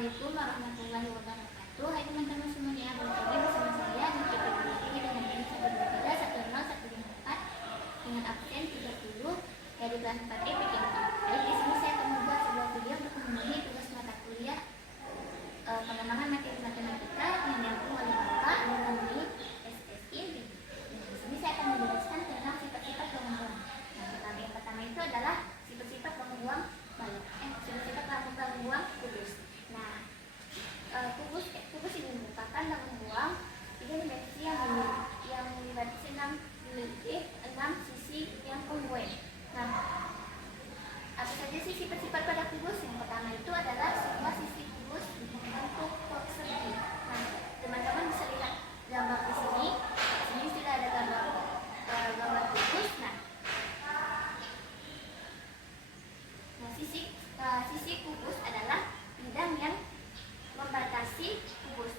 Assalamualaikum warahmatullahi wabarakatuh. Hai teman-teman semuanya, berjumpa lagi bersama saya Niki Februari dengan NIM 123 10154 dengan absen 30 dari kelas 4E PKMP. Baik, di sini saya akan membuat sebuah video untuk memenuhi tugas mata kuliah pengembangan materi matematika yang diampun oleh Bapak melalui SSI. Di sini saya akan menjelaskan tentang sifat-sifat bangun. Yang pertama itu adalah sifat-sifat bangun sifat-sifat bangun kubus. Nah, kubus ini merupakan bangun buang tiga dimensi yang memiliki 6 sisi yang kongruent. Nah, apa saja sih sifat-sifat pada kubus? Yang pertama itu adalah semua sisi kubus berbentuk persegi. Nah, teman-teman bisa lihat gambar di sini. Di sini sudah ada gambar kubus. Nah, sisi kubus adalah bidang yang membatasi kubus.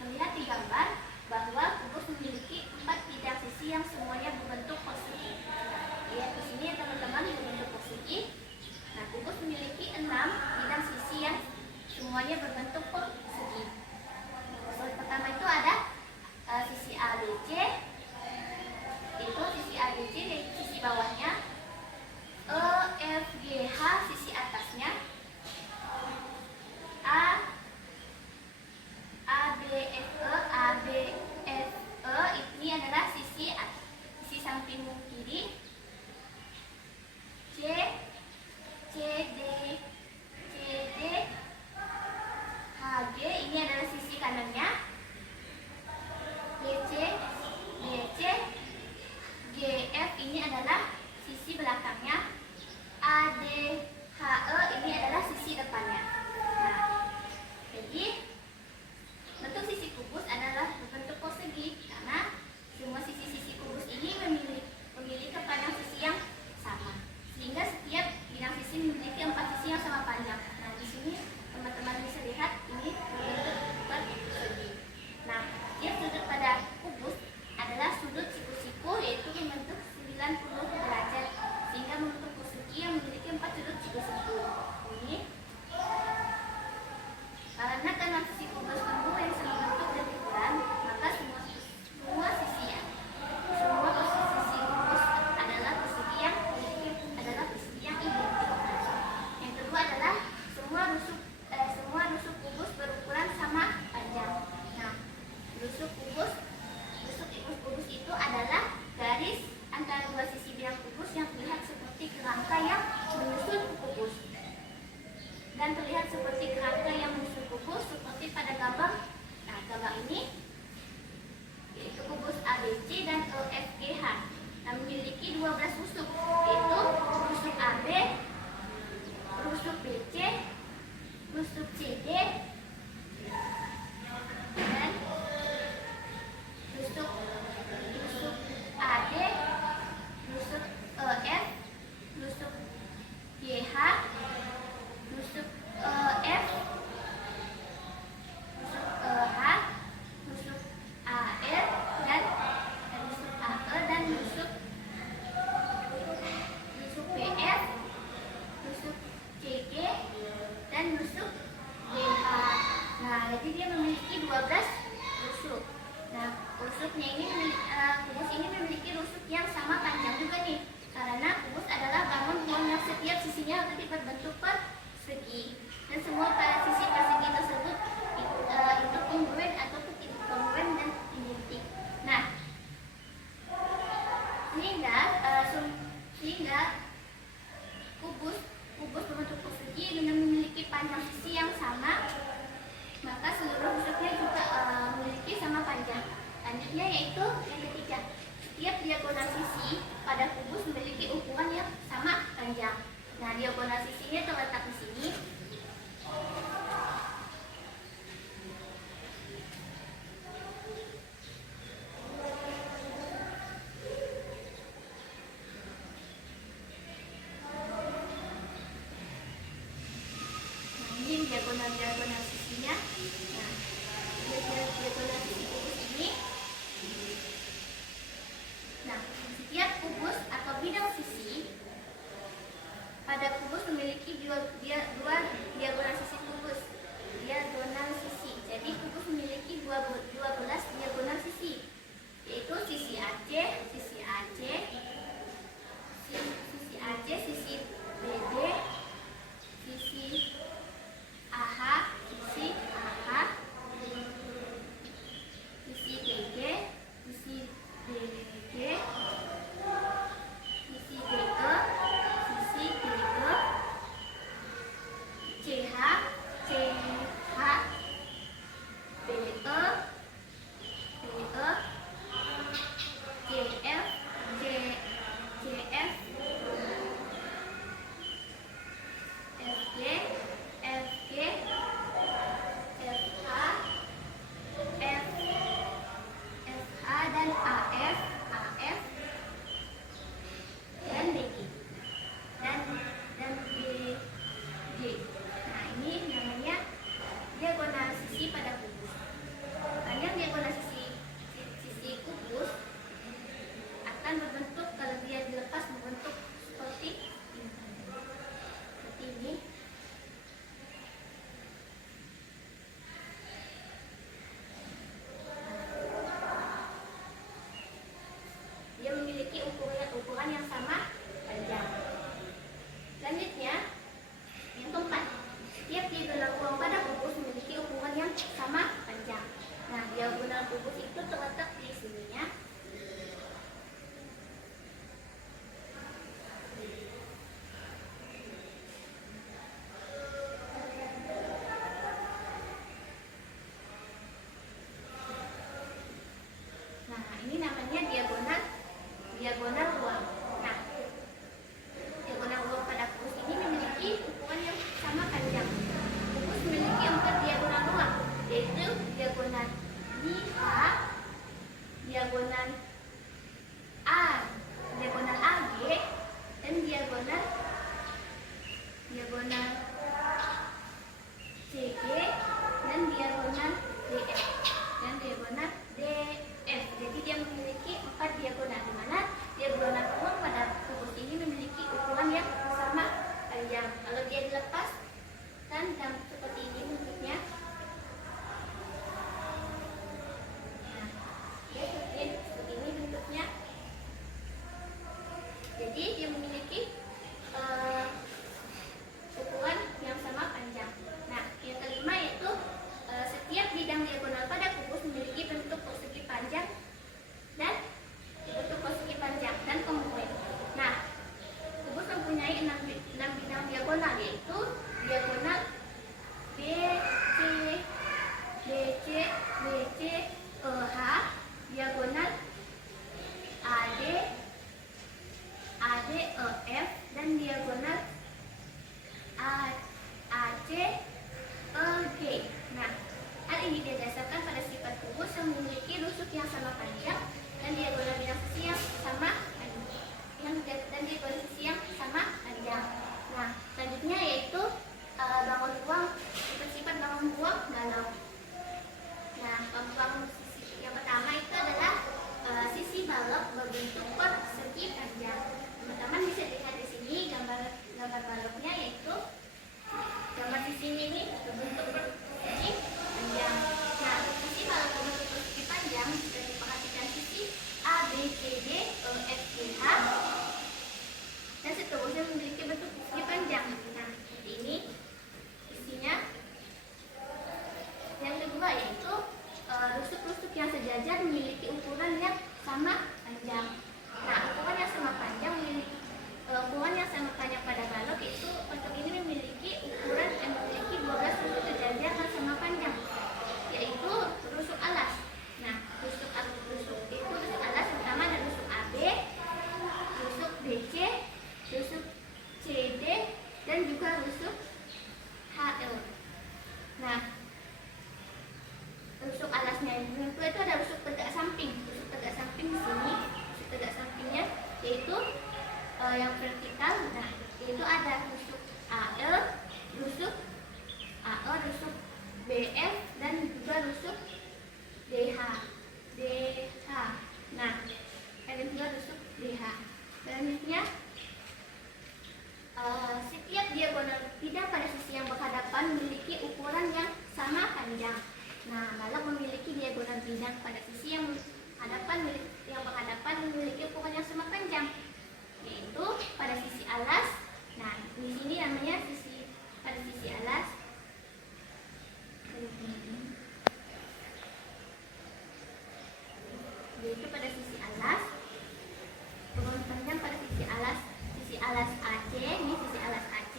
Terlihat di gambar bahwa kubus memiliki 4 bidang sisi yang semuanya berbentuk persegi. Lihat di sini ya teman-teman, berbentuk persegi. Nah, kubus memiliki 6 bidang sisi yang semuanya berbentuk persegi. Pertama itu ada sisi ABC. Itu sisi ABC dari sisi bawahnya, EFGH sisi atasnya, ABFE ini adalah sisi samping kiri, CD, HG ini adalah sisi kanannya, BC, GF ini adalah sisi belakangnya, ADHE ini adalah sisi depannya. Nah, jadi bentuk sisi kubus adalah berbentuk persegi karena semua sisi-sisi kubus ini memiliki panjang sisi yang sama, sehingga setiap bidang sisi memiliki 4 sisi yang sama panjang. Nah, di sini teman-teman bisa lihat ini berbentuk persegi. Nah, setiap sudut pada kubus adalah sudut siku-siku, yaitu membentuk 90 derajat, sehingga membentuk persegi yang memiliki 4 sudut siku-siku. Ini karena tanah sisi kubus kongruent sama bentuk dan ukuran, maka semua sisi kubus adalah persegi yang identik. Yang kedua adalah semua rusuk kubus berukuran sama panjang. Nah, rusuk kubus itu adalah garis antara dua sisi bidang kubus yang terlihat seperti kerangka yang menyusun kubus, dan terlihat seperti kerangka yang menyusun kubus seperti pada gambar. Nah, gambar ini yaitu kubus ABC dan EFGH. Nah, memiliki 12 rusuk, yaitu rusuk AB, rusuk BC, rusuk CD, dan rusuk AD, rusuk EF, rusuk GH, rusuk F, rusuk H, rusuk AR, dan rusuk AE, dan rusuk PF, rusuk CG, dan rusuk DH. Nah, jadi dia memiliki 12 rusuk. Nah, rusuknya ini kubus ini memiliki rusuk yang sama panjang juga nih, karena kubus adalah bangun buang yang setiap sisinya berbentuk persegi, dan semua pada sisi persegi tersebut itu kongruent ataupun tidak kongruent dan identik. Nah, sehingga kubus berbentuk persegi dengan memiliki panjang sisi yang sama, maka seluruh rusuknya juga memiliki sama panjang. Lanjutnya yaitu yang ketiga, setiap diagonal sisi pada kubus memiliki ukuran yang sama panjang. Nah, diagonal sisinya terletak di sini. Nah, ini diagonal sisinya. Nah, diagonal sisi kubus ini. Nah, setiap kubus atau bidang sisi pada kubus memiliki dua diagonal sisi kubus. Dia kedua yaitu rusuk-rusuk yang sejajar memiliki ukuran yang sama panjang. Nah, ukuran yang sama panjang pada balok itu untuk ini memiliki 12 rusuk sejajar dan sama panjang, yaitu rusuk alas. Nah, rusuk alas pertama ada rusuk AB, rusuk BC, rusuk CD, dan juga rusuk HL. Nah, rusuk alasnya itu ada rusuk tegak samping. Rusuk tegak samping di sini, rusuk tegak sampingnya yaitu yang vertikal. Nah, itu ada rusuk AL, rusuk BF, dan juga rusuk DH. Nah, ada juga rusuk DH. Selanjutnya, setiap diagonal bidang pada sisi yang berhadapan memiliki ukuran yang sama panjang. Nah, balok memiliki diagonal bidang pada sisi yang berhadapan memiliki ukuran yang sama panjang, yaitu pada sisi alas. Nah, di sini namanya pada sisi alas. Yaitu pada sisi alas, ukuran panjang pada sisi alas AC, ini sisi alas AC,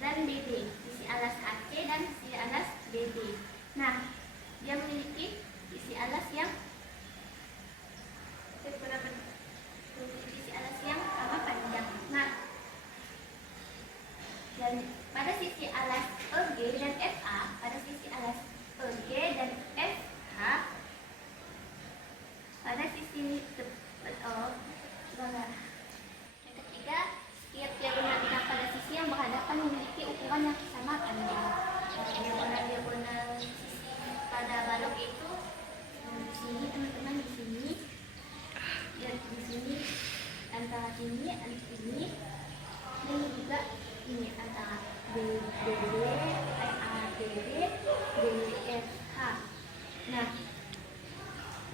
dan BD, sisi alas AC dan sisi alas BD. Nah, dia memiliki sisi alas yang sama panjang. Nah, dan pada sisi alas EG dan FA, pada sisi alas EG dan FH, pada sisi yang ketiga, setiap diagonal bidang pada sisi yang berhadapan memiliki ukuran yang sama panjang. Diagonal sisi pada balok itu di sini, teman-teman, di sini, dan di sini, antara ini, dan juga ini antara BD, FABD, DFH. Nah,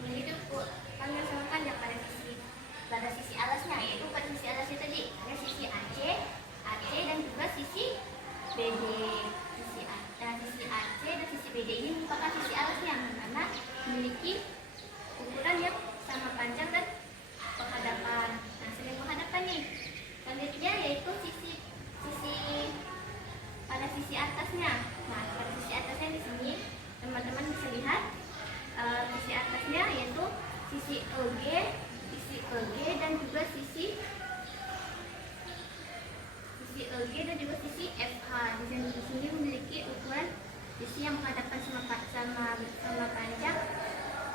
ini itu panjang sama panjang pada sisi alasnya, yaitu pada sisi alasnya tadi ada sisi AC, dan juga sisi BD. Sisi AC dan sisi BD ini merupakan sisi alasnya karena memiliki ukuran yang sama panjang dan penghadapan. Nah, selain penghadapan nih, selanjutnya yaitu pada sisi atasnya. Nah, pada sisi atasnya di sini teman-teman bisa lihat sisi atasnya yaitu sisi EG, dan juga sisi FH. Di sini memiliki ukuran sisi yang menghadapkan sama panjang.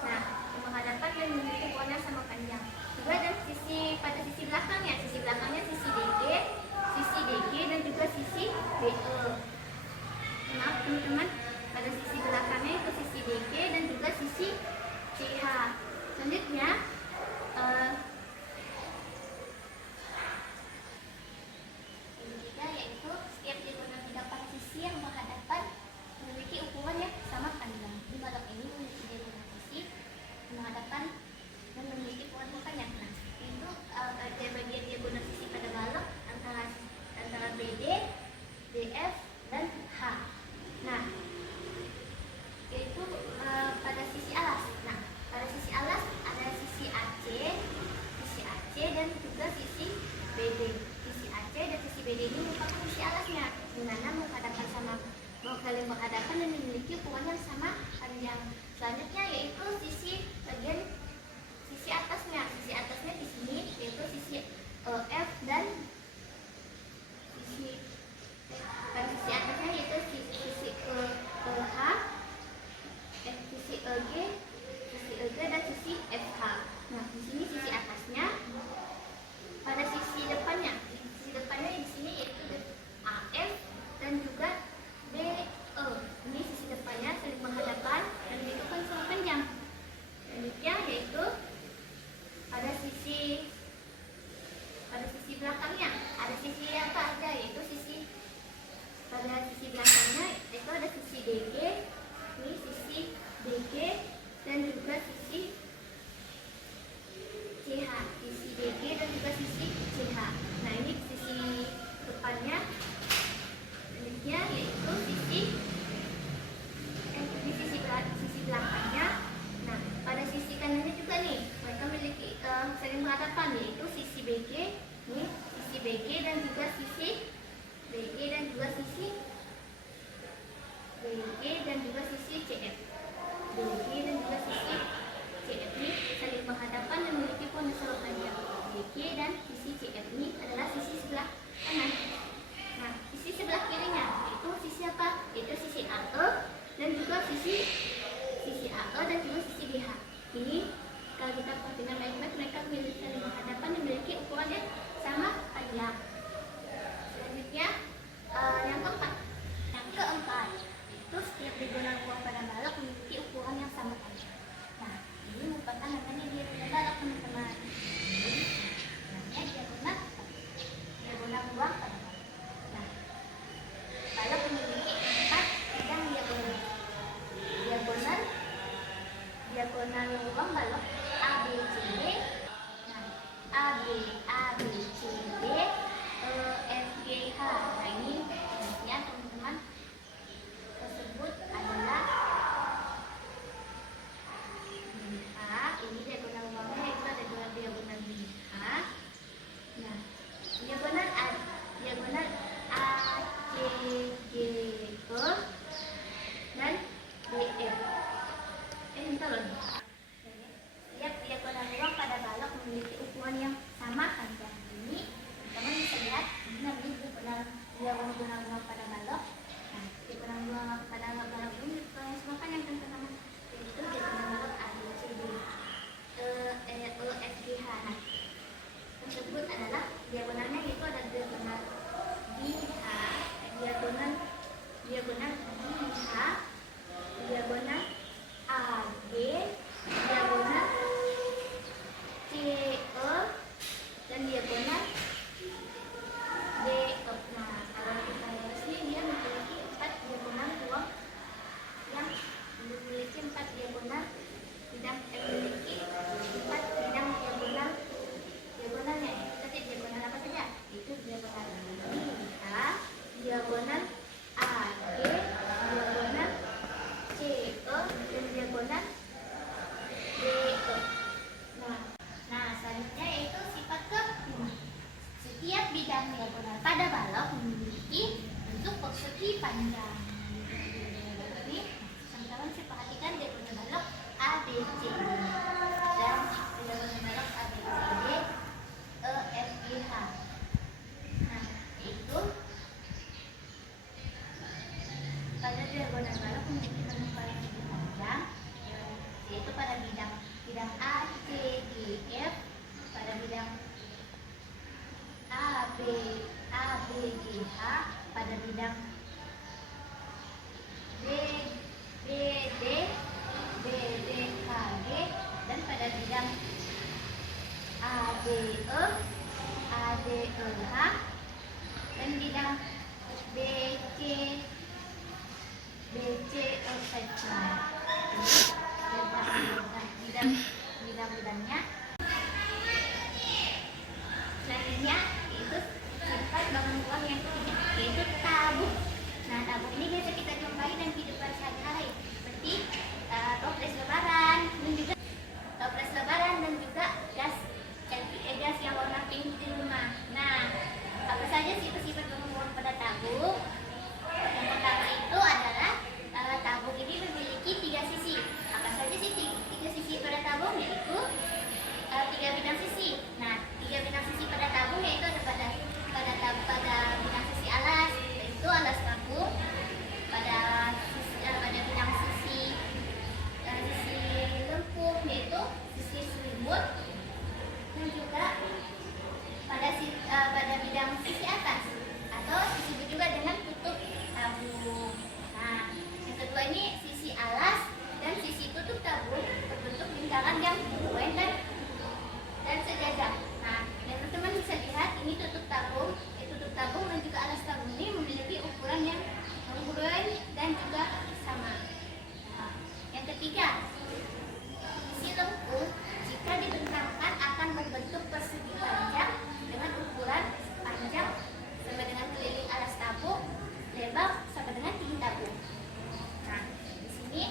Nah, menghadapkan dan memiliki ukuran sama panjang. Juga ada pada sisi belakangnya sisi DG, dan juga sisi BE. Maaf teman-teman, pada sisi belakangnya itu sisi DG dan juga sisi CH. Selanjutnya, yaitu setiap diagonal bidang pada sisi yang berhadapan memiliki ukuran yang sama panjang. Di balok ini memiliki diagonal sisi menghadapkan dan memiliki ukuran yang panjang. Nah, itu bagian diagonal sisi pada balok antara BD, DF, dan H. Nah, yaitu pada sisi alas. Nah, pada sisi alas ada sisi AC, dan juga sisi BD. Sisi AC dan sisi BD ini merupakan sisi alasnya, di mana saling berhadapan dan memiliki ukuran yang sama panjang. Selanjutnya yaitu sisi atasnya. Sisi atasnya di sini yaitu sisi F dan pada sisi atasnya yaitu sisi H, sisi EG, dan sisi FH. Nah, di sini sisi atasnya. Pada sisi depannya di sini yaitu AF dan juga BE. Ini sisi depannya saling menghadapkan dan itu kan sama panjang. Selanjutnya yaitu pada sisi belakangnya ada sisi apa aja, yaitu pada sisi belakangnya itu ada sisi DG, ini sisi DG, dan juga sisi CH, sisi DG dan juga sisi CH. Nah, ini sisi depannya. Selanjutnya yaitu sisi panjang. Ini teman-teman bisa perhatikan diagonal balok ABCD dan diagonal balok ABCD EFGH. Nah, itu pada diagonal balok memiliki pengumpulan yang lebih panjang, yaitu pada bidang A, C, D, F, pada bidang A, B, G, H, pada bidang B, D, K, G, dan pada bidang A, D, E, H, dan bidang B, C, E, F. Bidang-bidangnya. Selanjutnya yaitu sifat bangun uang yang ketiga, yaitu tabung. Nah, tabung ini biasa kita jumpai dalam kehidupan sehari-hari, seperti toples lebaran dan juga gas LPG, gas yang warna pink di rumah. Nah, apa saja sifat-sifat bangun uang pada tabung? Yang pertama itu adalah tabung ini memiliki 3 sisi. Apa saja sih 3 sisi pada tabung? Yaitu 3 bidang sisi. Nah, 3 bidang sisi pada tabung yaitu ada pada bidang sisi alas, yaitu alas tabung. Pada bidang sisi lengkung, yaitu sisi selimut. Dan juga pada bidang sisi atas atau disebut juga dengan tutup tabung. Nah, yang kedua ini sisi alas dan sisi tutup tabung berbentuk lingkaran yang kongruent dan sejajar. Nah, teman-teman bisa lihat ini tutup tabung dan juga alas tabung ini memiliki ukuran yang kongruent dan juga sama. Nah, yang ketiga, sisi lengkung jika dibentangkan akan membentuk persegi panjang dengan ukuran panjang sama dengan keliling alas tabung, lebar sama dengan tinggi tabung. Nah, di sini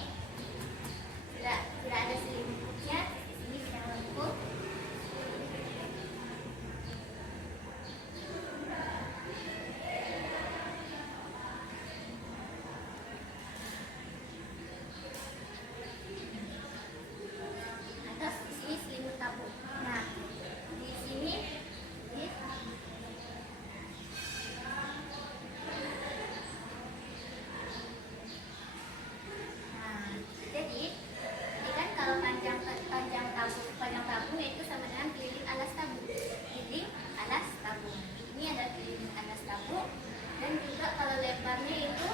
sudah ada selimutnya. Di sini bidang lengkung. Atas di sini selimut tabung. Nah, di sini jadi kan kalau panjang tabung itu sama dengan keliling alas tabung. Keliling alas tabung. Ini ada keliling alas tabung dan juga kalau lebarnya itu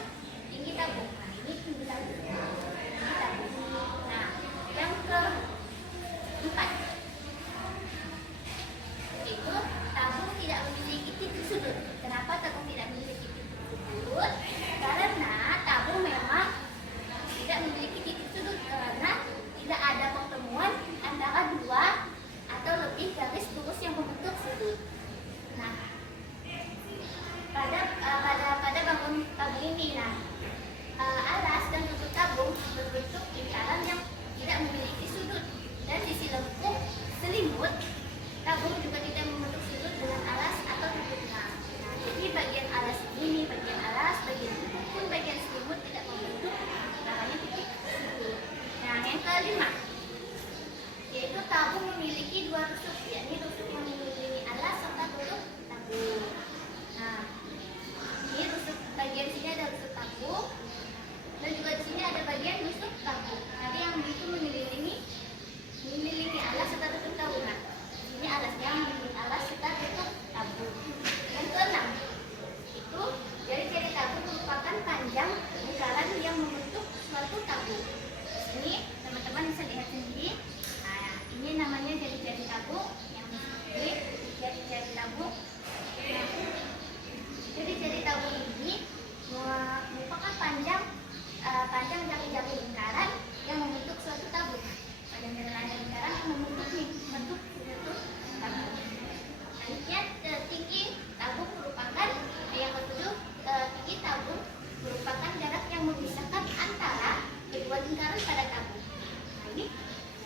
tinggi tabung. Nah, ini tinggi tabung. Nah, yang keempat itu tabung tidak memiliki titik sudut. Kenapa tabung tidak memiliki titik sudut? Karena tabung memang tidak memiliki titik sudut karena tidak ada pertemuan antara dua atau lebih garis lurus yang membentuk sudut. Nah, pada bangun tabung ini, alas dan tutup tabung berbentuk lingkaran yang tidak memiliki sudut, dan sisi lengkung selimut tabung juga tidak membentuk sudut dengan alas atau tutupnya. Nah, jadi bagian alas ini, bagian alas, bagian tutup pun bagian selimut tidak membentuk namanya titik sudut. Nah, yang kelima yaitu tabung memiliki 2 tusuk, yakni tusuk yang mengelilingi alas serta tutup tabung. Nah, ini tusuk, bagian sini ada tusuk tabung dan juga di sini ada bagian tusuk tabung. Tadi yang itu mengelilingi alas serta tutup tabung. Nah, ini alasnya mengelilingi alas serta tutup tabung. Yang keenam itu jari-jari tabung merupakan panjang lingkaran yang membentuk suatu tabung. Ini teman-teman bisa lihat sendiri. Nah, ini namanya jari-jari tabung yang ini jari-jari tabung. Nah, jari-jari tabung ini merupakan panjang jari-jari lingkaran yang membentuk suatu tabung. Panjang jari lingkaran yang membentuk suatu tabung. Selanjutnya tinggi tabung merupakan yang ketujuh, tinggi tabung merupakan jarak yang memisahkan antara kedua lingkaran pada tabung. Nah, ini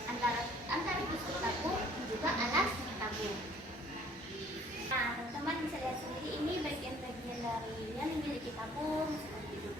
antara tusuk tabung dan juga alas tabung. Nah, teman-teman bisa lihat sendiri ini bagian-bagian dari yang memiliki tabung seperti itu.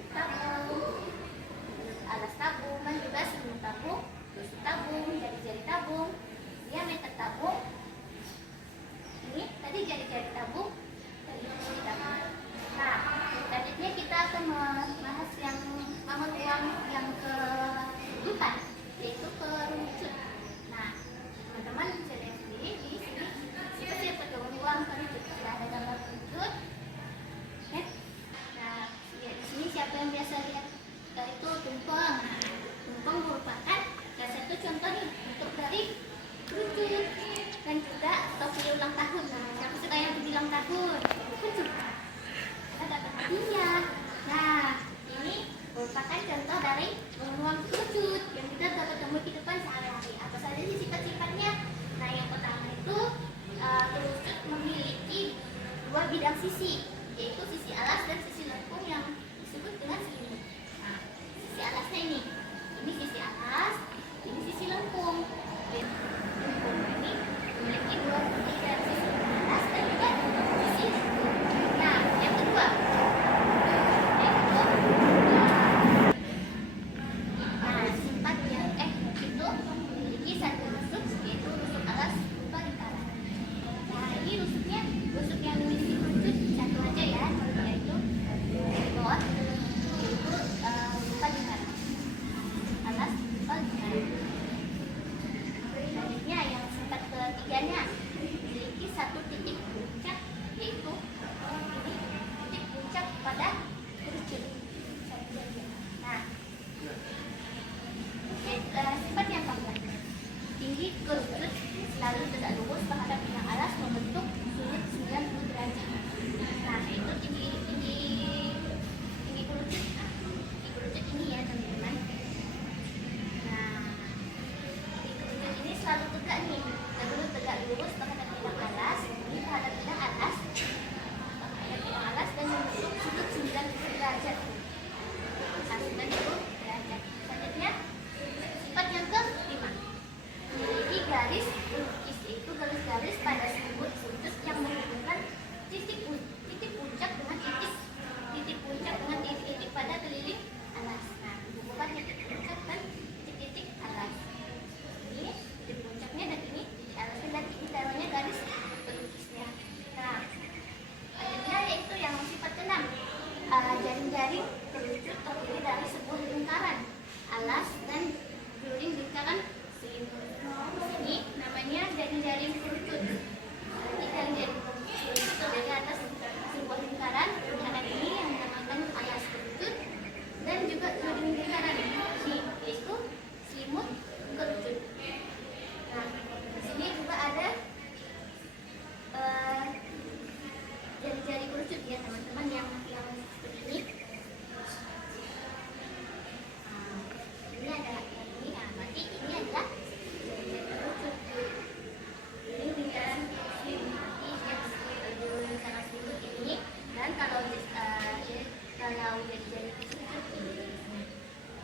Jadi seperti ini.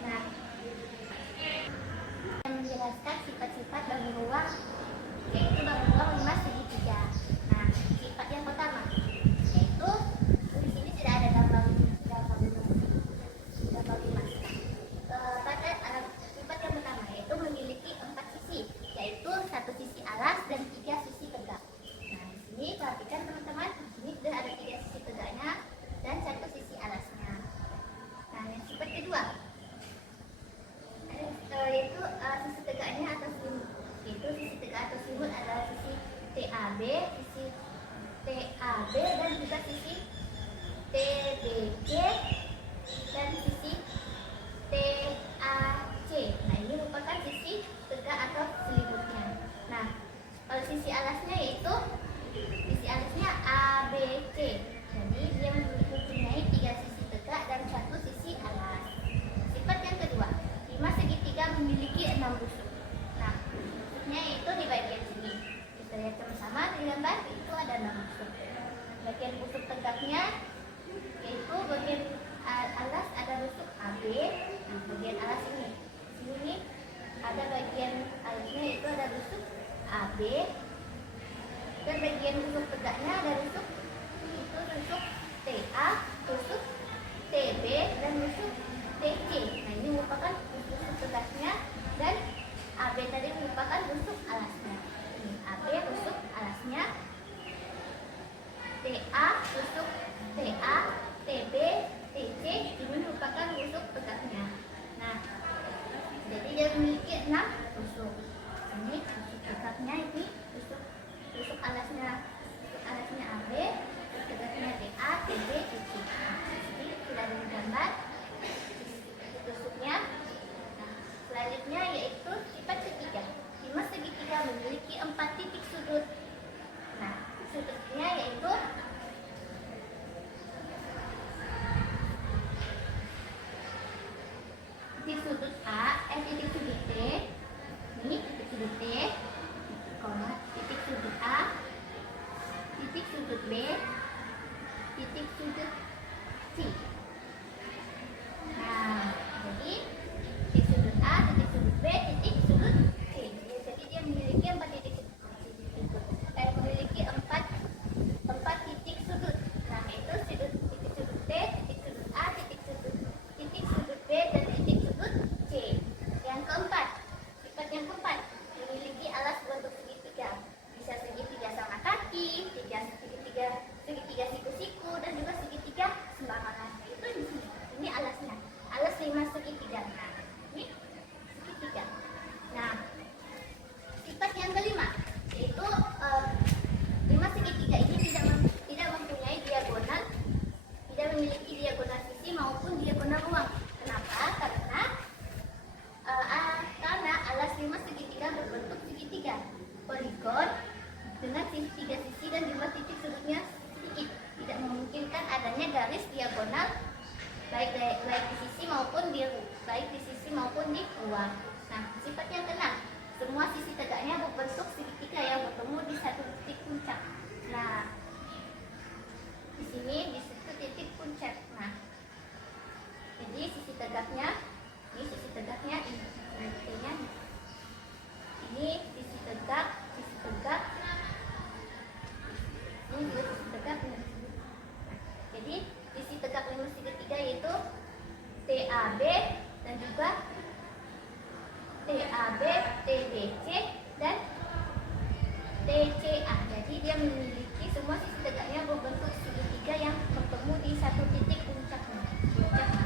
Nah, yang menjelaskan sifat-sifat bangun ruang, yaitu bangun ruang 5 segitiga. Nah, sifat yang pertama yaitu di sini tidak ada gambar gambar 5. Sifat yang pertama yaitu memiliki 4 sisi, yaitu 1 sisi alas dan 3 sisi tegak. Nah, di sini perhatikan teman-teman, di sini sudah ada 3 sisi tegaknya dan 1 sisi alasnya. Nah, yang sifat kedua yaitu sisi tegaknya atau selimut. Yaitu sisi tegak atau selimut adalah sisi TAB, sisi TAB dan juga sisi TBC dan sisi TAC. Nah, ini merupakan sisi tegak atau selimutnya. Nah, kalau sisi alasnya yaitu sisi alasnya ABC. Jadi dia mempunyai 3 sisi tegak dan 1 sisi alas. Sifat yang kedua, 5 segitiga memiliki 6 busuk. Nah, busuknya itu di bagian sini. Kita lihat sama-sama di gambar, itu ada 6 busuk. Bagian busuk tegaknya yaitu bagian alas ada busuk AB. Nah, bagian alas ini. Di sini ada bagian alasnya yaitu ada busuk AB. Dan bagian busuk tegaknya ada busuk itu busuk TA, busuk TB dan busuk TC. Nah, ini merupakan busuk tegaknya dan AB tadi merupakan busuk alasnya. Ini AB busuk alasnya, TA busuk TA, TB, TC ini merupakan busuk tegaknya. Nah, jadi dia memiliki 6 busuk. Ini busuk tegaknya, ini busuk alasnya AB, busuk tegaknya TA, TB, TC. Nah, ini sudah ada gambar busuknya. Nah, selanjutnya yaitu sifat ketiga. 5 segitiga memiliki 4 titik sudut. Nah, sudutnya yaitu titik sudut A, titik sudut T, ini titik sudut T, titik sudut A, titik sudut B, titik sudut C. Nah, jadi titik sudut A, titik sudut B, titik sudut C. Jadi dia memiliki 4 titik sudut. Memiliki 4 titik sudut. Nah, itu titik sudut T, titik sudut A, titik sudut B dan titik sudut C. Yang keempat, sifat yang keempat memiliki alas bentuk segitiga. Bisa segitiga sama kaki, segitiga siku-siku dan juga segitiga sembarangan. Itu di sini. Ini alasnya. Alas 5 segitiga. Nah, ini segitiga. Nah, sifat yang kelima yaitu 5 segitiga ini tidak mempunyai diagonal, tidak memiliki diagonal sisi maupun diagonal ruang. Kenapa? Karena alas 5 segitiga berbentuk segitiga poligon dengan 3 sisi dan jumlah titik sudutnya sedikit. Tidak memungkinkan adanya garis diagonal baik di sisi maupun di ruang. Nah, sifat yang keenam, semua sisi tegaknya berbentuk segitiga yang bertemu di satu titik puncak. Nah, di sini di situ titik puncak. Nah, jadi sisi tegaknya ini sisi tegak, ini juga sisi tegak. Jadi sisi tegak 5 segitiga yaitu TAB dan juga TAB, TBC dan TCA. Jadi dia memiliki semua sisi tegaknya berbentuk segitiga yang bertemu di satu titik puncaknya.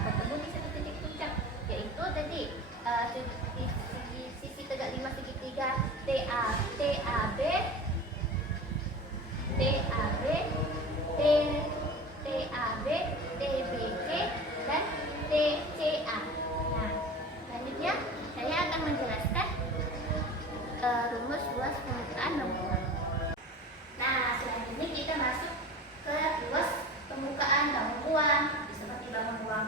Bertemu di satu titik puncak, yaitu tadi sisi tegak 5 segitiga TAB, TBC dan TCA. Nah, selanjutnya saya akan menjelaskan rumus luas permukaan bangun ruang. Nah, selanjutnya kita masuk ke luas permukaan bangun ruang, seperti bangun ruang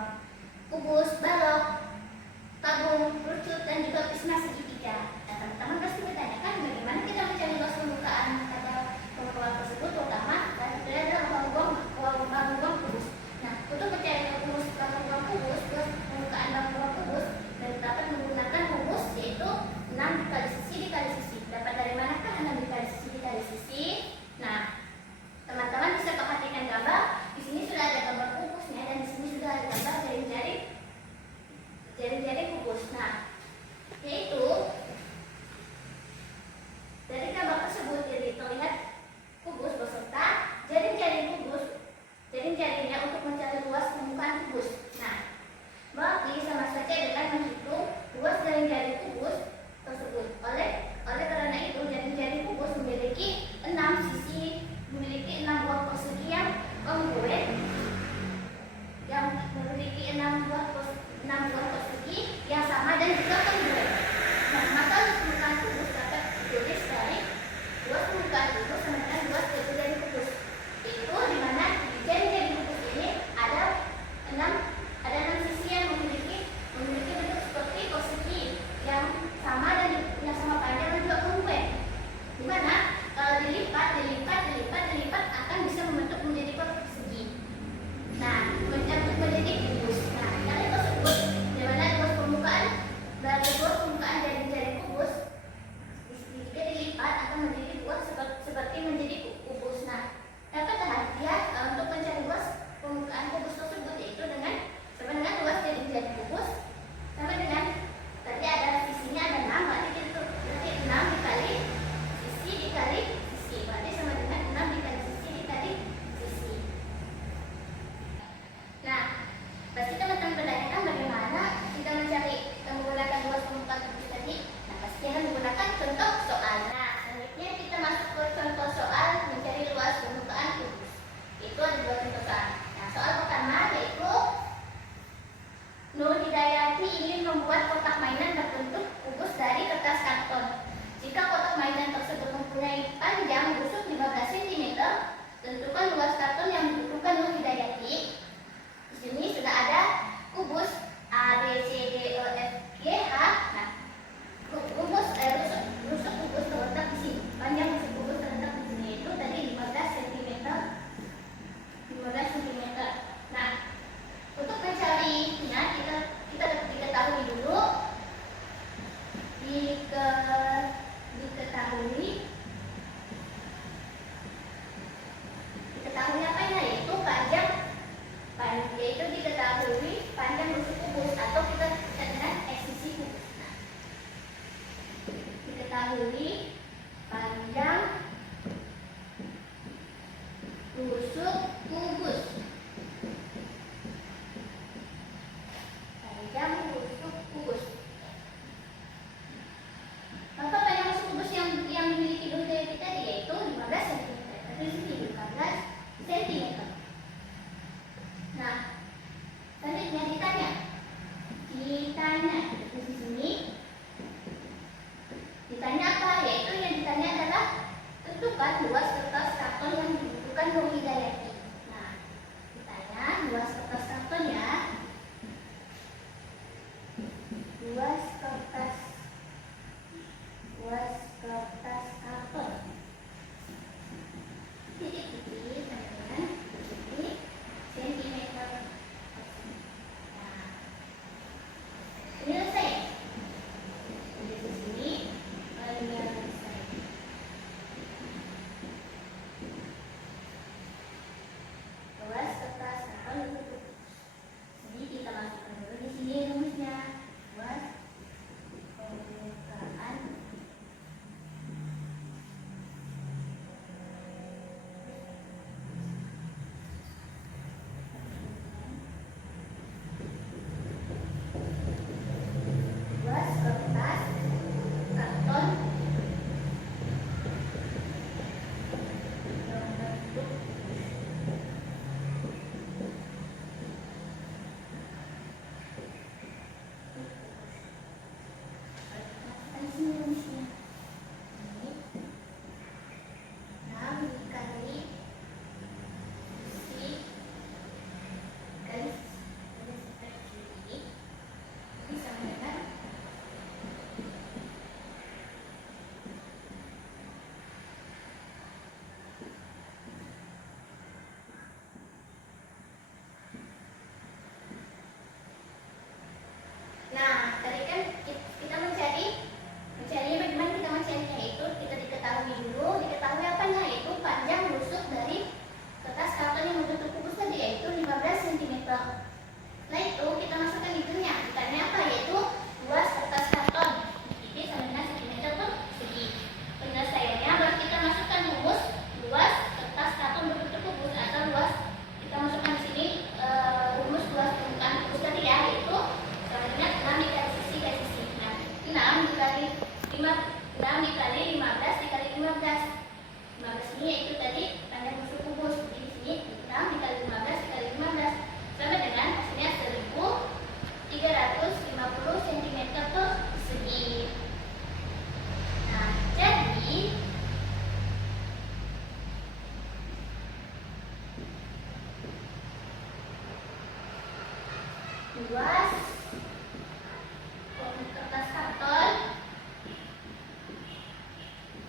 kubus, balok, tabung, kerucut, dan juga prisma segitiga. Nah, teman-teman pasti bertanyakan bagaimana kita mencari luas permukaan atau bangun ruang tersebut, terutama adalah bangun ruang kubus. Nah, untuk mencari rumus bangun ruang membuat kotak mainan berbentuk kubus dari kertas karton. Jika kotak mainan tersebut mempunyai panjang busuk 15 cm, tentukan luas karton yang dibutuhkan Nur Hidayati. Di sini sudah ada kubus A, B, C, D, E, F, G, H. Nah, rusuk kubus terletak di sini. Panjang rusuk kubus terletak di sini itu tadi 15 cm. 15 cm. Nah, untuk mencarinya diketahui dulu. Diketahui apanya, yaitu diketahui panjang rusuk kubus, atau kita bisa dengan eksisi kubus. Nah, diketahui panjang rusuk kubus. Panjang rusuk kubus. Maka panjang rusuk kubus yang dimiliki Nur Hidayati tadi yaitu 15 cm. Di sini 15 cm. Nah, selanjutnya ditanya di sini ditanya apa? Yaitu yang ditanya adalah tentukan luas kertas karton yang dibutuhkan Nur Hidayati. Nah, ditanya luas kertas karton ya. Luas kertas karton. Titik-titik dengan titik sentimeter. Nah, ini selesai. Di sini menyelesai. Luas kertas karton ditutup. Jadi kita masukkan dulu di sini rumusnya. Luas permukaan luas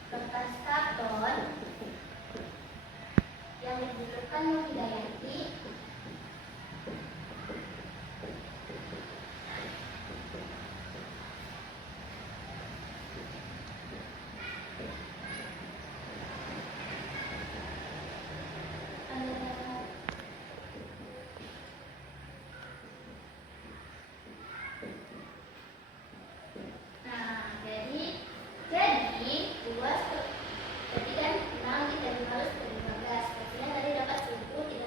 kertas karton yang dibutuhkan Nur Hidayati luas tadi kan 6 dikali 15 dari 15, hasilnya tadi dapat 1000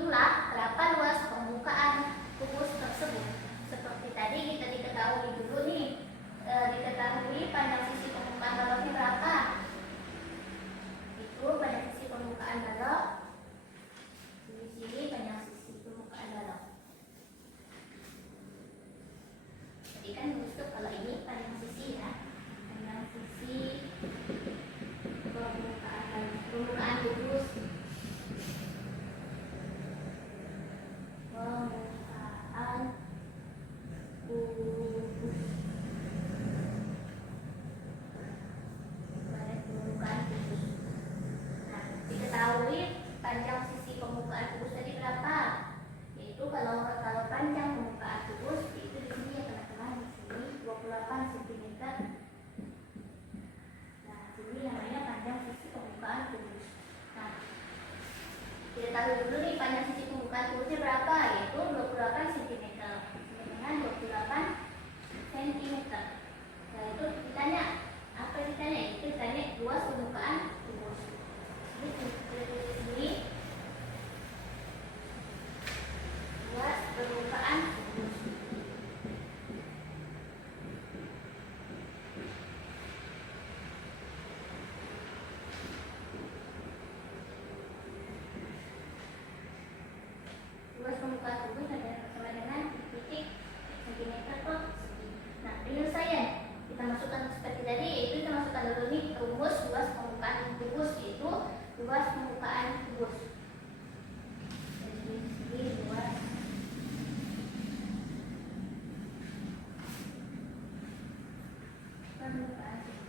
hitunglah berapa luas permukaan kubus tersebut. Seperti tadi kita diketahui dulu nih, diketahui panjang sisi permukaan baloknya berapa. Itu panjang sisi permukaan balok. Di sini panjang sisi permukaan balok. Jadi kan busuk kalau ini panjang sisi ya. Panjang sisi permukaan balok, permukaan kubus. Permukaan kubus. Permukaan kubus. Nah, diketahui panjang sisi permukaan kubus tadi berapa? Yaitu kalau panjang permukaan kubus itu di sini ya teman-teman, di sini 28 cm. Nah, sini namanya panjang sisi permukaan kubus. Nah, kita tahu dulu nih panjang sisi permukaan kubusnya berapa, yaitu 28 cm sama dengan 28 cm. Nah, itu ditanya apa ditanya? Itu ditanya luas permukaan kubus. Ini sini luas permukaan kubus. Luas permukaan kubus sama dengan titik sentimeter per segi. Nah, penyelesaian kita masukkan seperti tadi, yaitu kita masukkan dulu nih rumus luas permukaan kubus, yaitu luas permukaan kubus. Jadi ini luas permukaan kubus.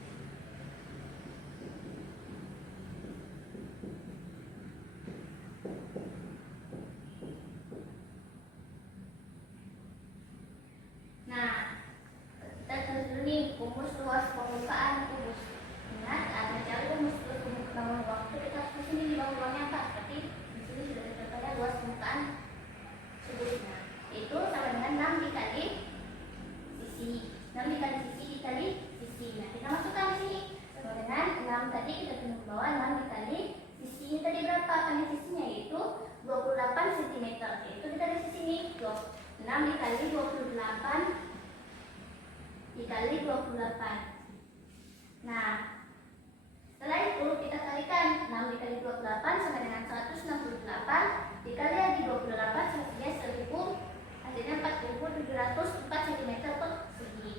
Nah, kita tulis dulu nih rumus luas permukaan kubus. Ingat, ada cara rumus luas permukaan waktu kita harus di sini di bawah ruangnya apa? Seperti di sini sudah terdapat luas permukaan kubusnya. Itu sama dengan 6 dikali sisi. 6 dikali sisi dikali sisi. Nah, kita masukkan di sini. Sama dengan 6 tadi kita pindah ke bawah, 6 dikali sisi tadi berapa? Panjang sisinya yaitu 28 cm. Itu kita di sini 6 dikali 28 dikali 28. Nah, setelah itu kita kalikan 6 dikali 28 sama dengan 168 dikali lagi 28 sama dengan 1000, hasilnya 4704 cm per segi.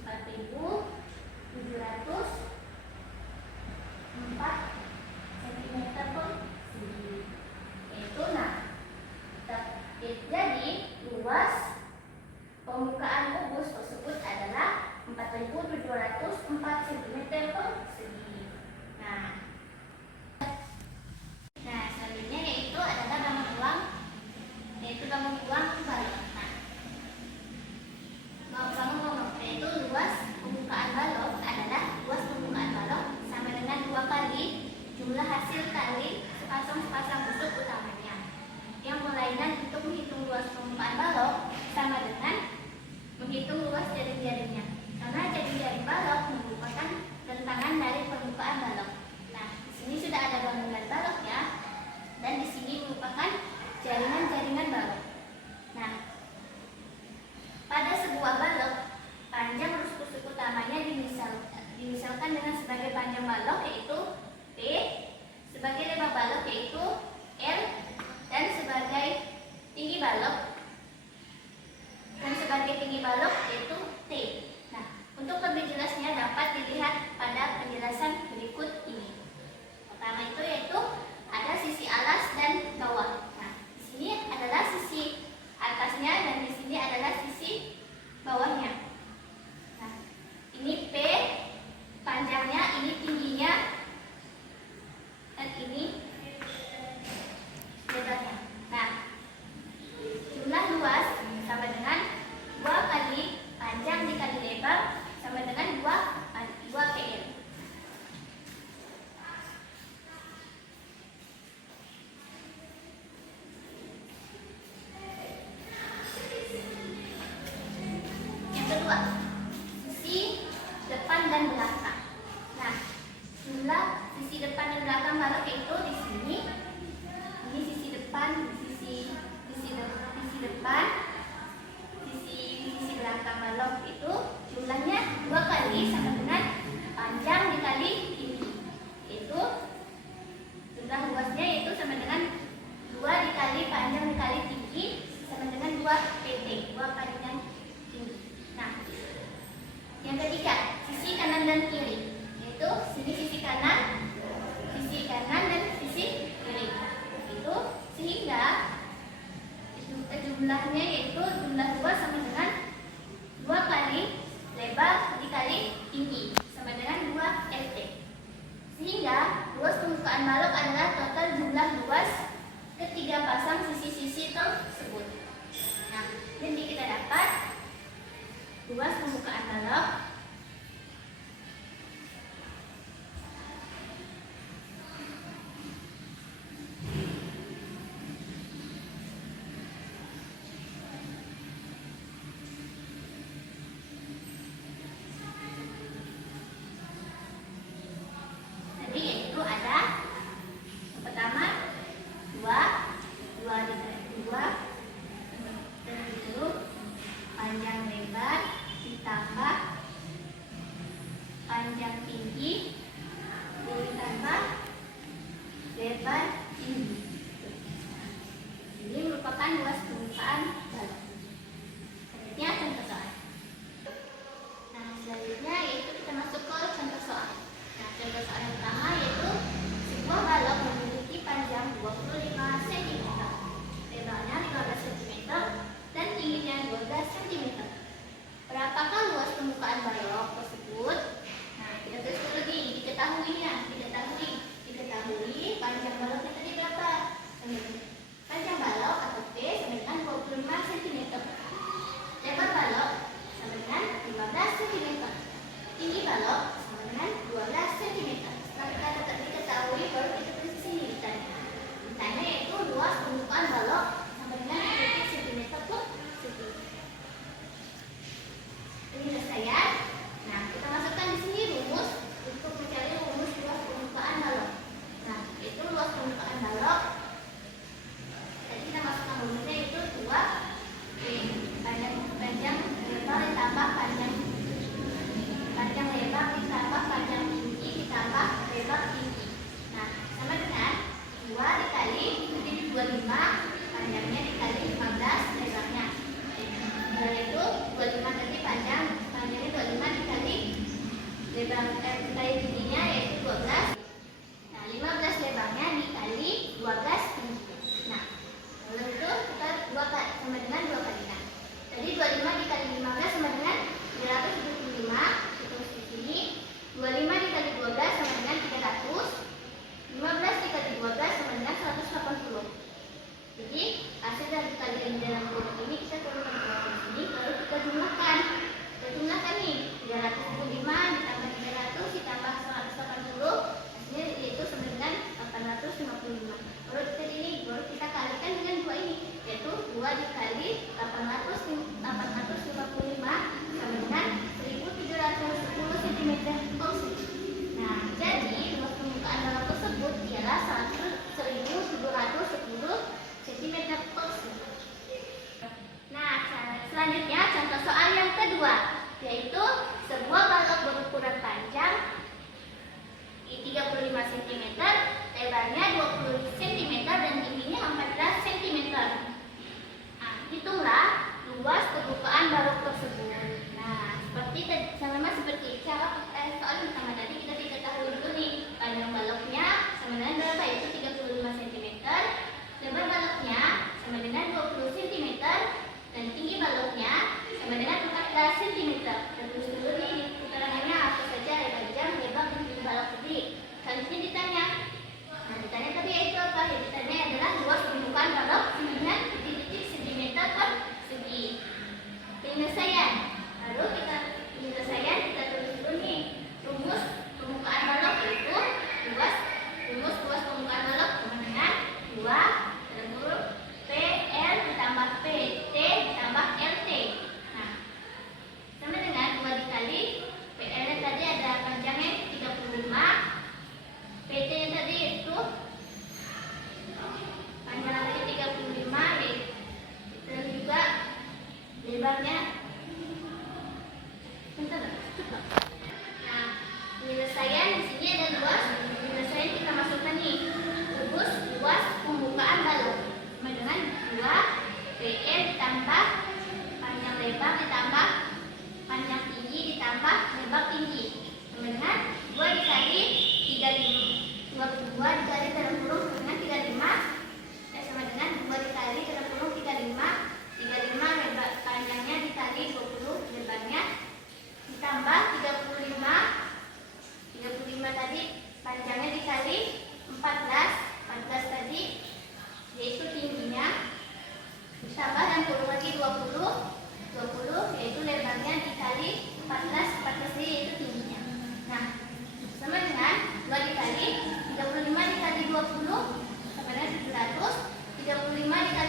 4704 cm per segi. Itu jadi luas permukaan kubus tersebut adalah 4704 cm per segi. Nah, selanjutnya yaitu adalah bangun uang balok. Nah, bangun uang yaitu luas permukaan balok adalah luas permukaan balok sama dengan 2 kali jumlah hasil kali sepasang busuk utamanya. Yang berlainan untuk menghitung luas permukaan balok sama dengan menghitung luas jaring-jaringnya, karena jaring-jaring balok merupakan rentangan dari permukaan balok. Nah, di sini sudah ada bangunan balok ya, dan di sini merupakan jaringan-jaringan balok. Nah, pada sebuah balok, panjang rusuk utamanya dimisalkan dengan sebagai panjang balok yaitu P, sebagai lebar balok yaitu L, dan sebagai tinggi balok yaitu T. Nah, untuk lebih jelasnya dapat dilihat pada penjelasan berikut ini. Pertama itu yaitu ada sisi atas dan bawah. Nah, di sini adalah sisi atasnya dan di sini adalah sisi bawahnya. Nah, ini P panjangnya, ini tingginya, dan ini lebarnya. Nah, jumlahnya yaitu jumlah luas sama dengan 2 kali lebar dikali tinggi sama dengan 2 LT. Sehingga luas permukaan balok adalah total jumlah luas ketiga pasang sisi-sisi tersebut. Nah, jadi kita dapat luas permukaan balok yaitu ada yang pertama 2 dikali 2 dan itu panjang lebar ditambah panjang tinggi ditambah lebar tinggi. Ini merupakan luas permukaan balok. Selanjutnya contoh soal. Nah, selanjutnya yaitu kita masuk ke contoh soal. Nah, contoh soal yang pertama yaitu sebuah balok memiliki panjang 25 cm, lebarnya 15 cm, dan tingginya 12 cm. Berapakah luas permukaan balok tersebut? Nah, kita tulis dulu nih, diketahui panjang baloknya tadi berapa? Panjang balok atau P sama dengan 25 cm. Lebar balok sama dengan 15 cm. Tinggi balok sama dengan 12 cm. Setelah kita diketahui baru kita tulis di sini ditanya yaitu luas permukaan balok sama dengan cm per cm. Penyelesaian. Nah, kita masukkan di sini rumus untuk mencari rumus luas permukaan balok. Nah, yaitu luas permukaan balok. Tadi kita masukkan rumusnya itu 2 panjang lebar ditambah panjang lebar ditambah panjang tinggi ditambah lebar tinggi. Nah, sama dengan 2 dikali menjadi 25 panjangnya dikali 15 lebarnya. Yaitu 25 tadi panjangnya 25 dikali lebar dikali tingginya yaitu 12. Nah, 15 lebarnya dikali 12 tinggi. Nah, lalu itu kita 2 kali sama dengan 2 kali. Nah, tadi 25 dikali 15 sama dengan 375. Kita tulis di sini 25 dikali 12 sama dengan 300. 15 dikali 12 sama dengan 180. Jadi hasil dari kalian dalam kurung ini kita turunkan ke bawah sini, lalu kita jumlahkan. Kita jumlahkan nih 375 ditambah 300 ditambah 180, hasilnya yaitu sama dengan 855. Baru kita kalikan dengan 2 ini, yaitu 2 dikali 855 sama dengan 1710 cm persegi. Nah, jadi luas permukaan balok tersebut ialah 1710 cm persegi. Nah, selanjutnya contoh soal yang kedua, yaitu sebuah balok berukuran panjang 35 cm, lebarnya 20 cm dan tingginya 14 cm.